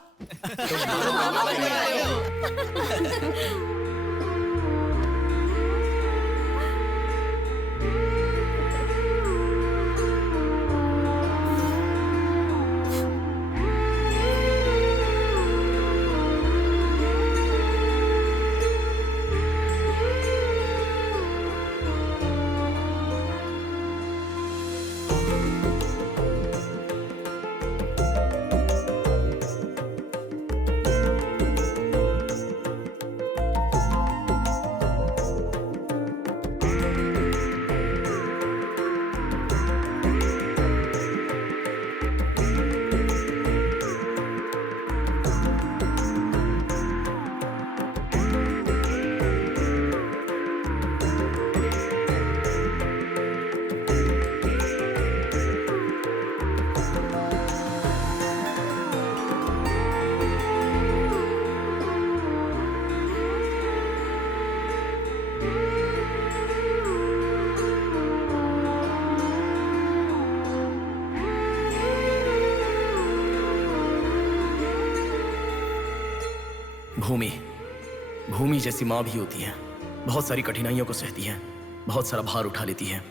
भूमि, भूमि जैसी माँ भी होती है, बहुत सारी कठिनाइयों को सहती है, बहुत सारा भार उठा लेती है,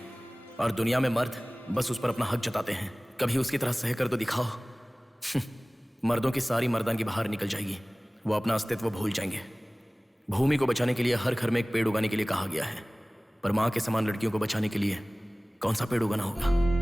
और दुनिया में मर्द बस उस पर अपना हक जताते हैं। कभी उसकी तरह सह कर तो दिखाओ। मर्दों की सारी मर्दानगी बाहर निकल जाएगी, वो अपना अस्तित्व भूल जाएंगे। भूमि को बचाने के लिए हर घर में एक पेड़ उगाने के लिए कहा गया है, पर माँ के समान लड़कियों को बचाने के लिए कौन सा पेड़ उगाना होगा?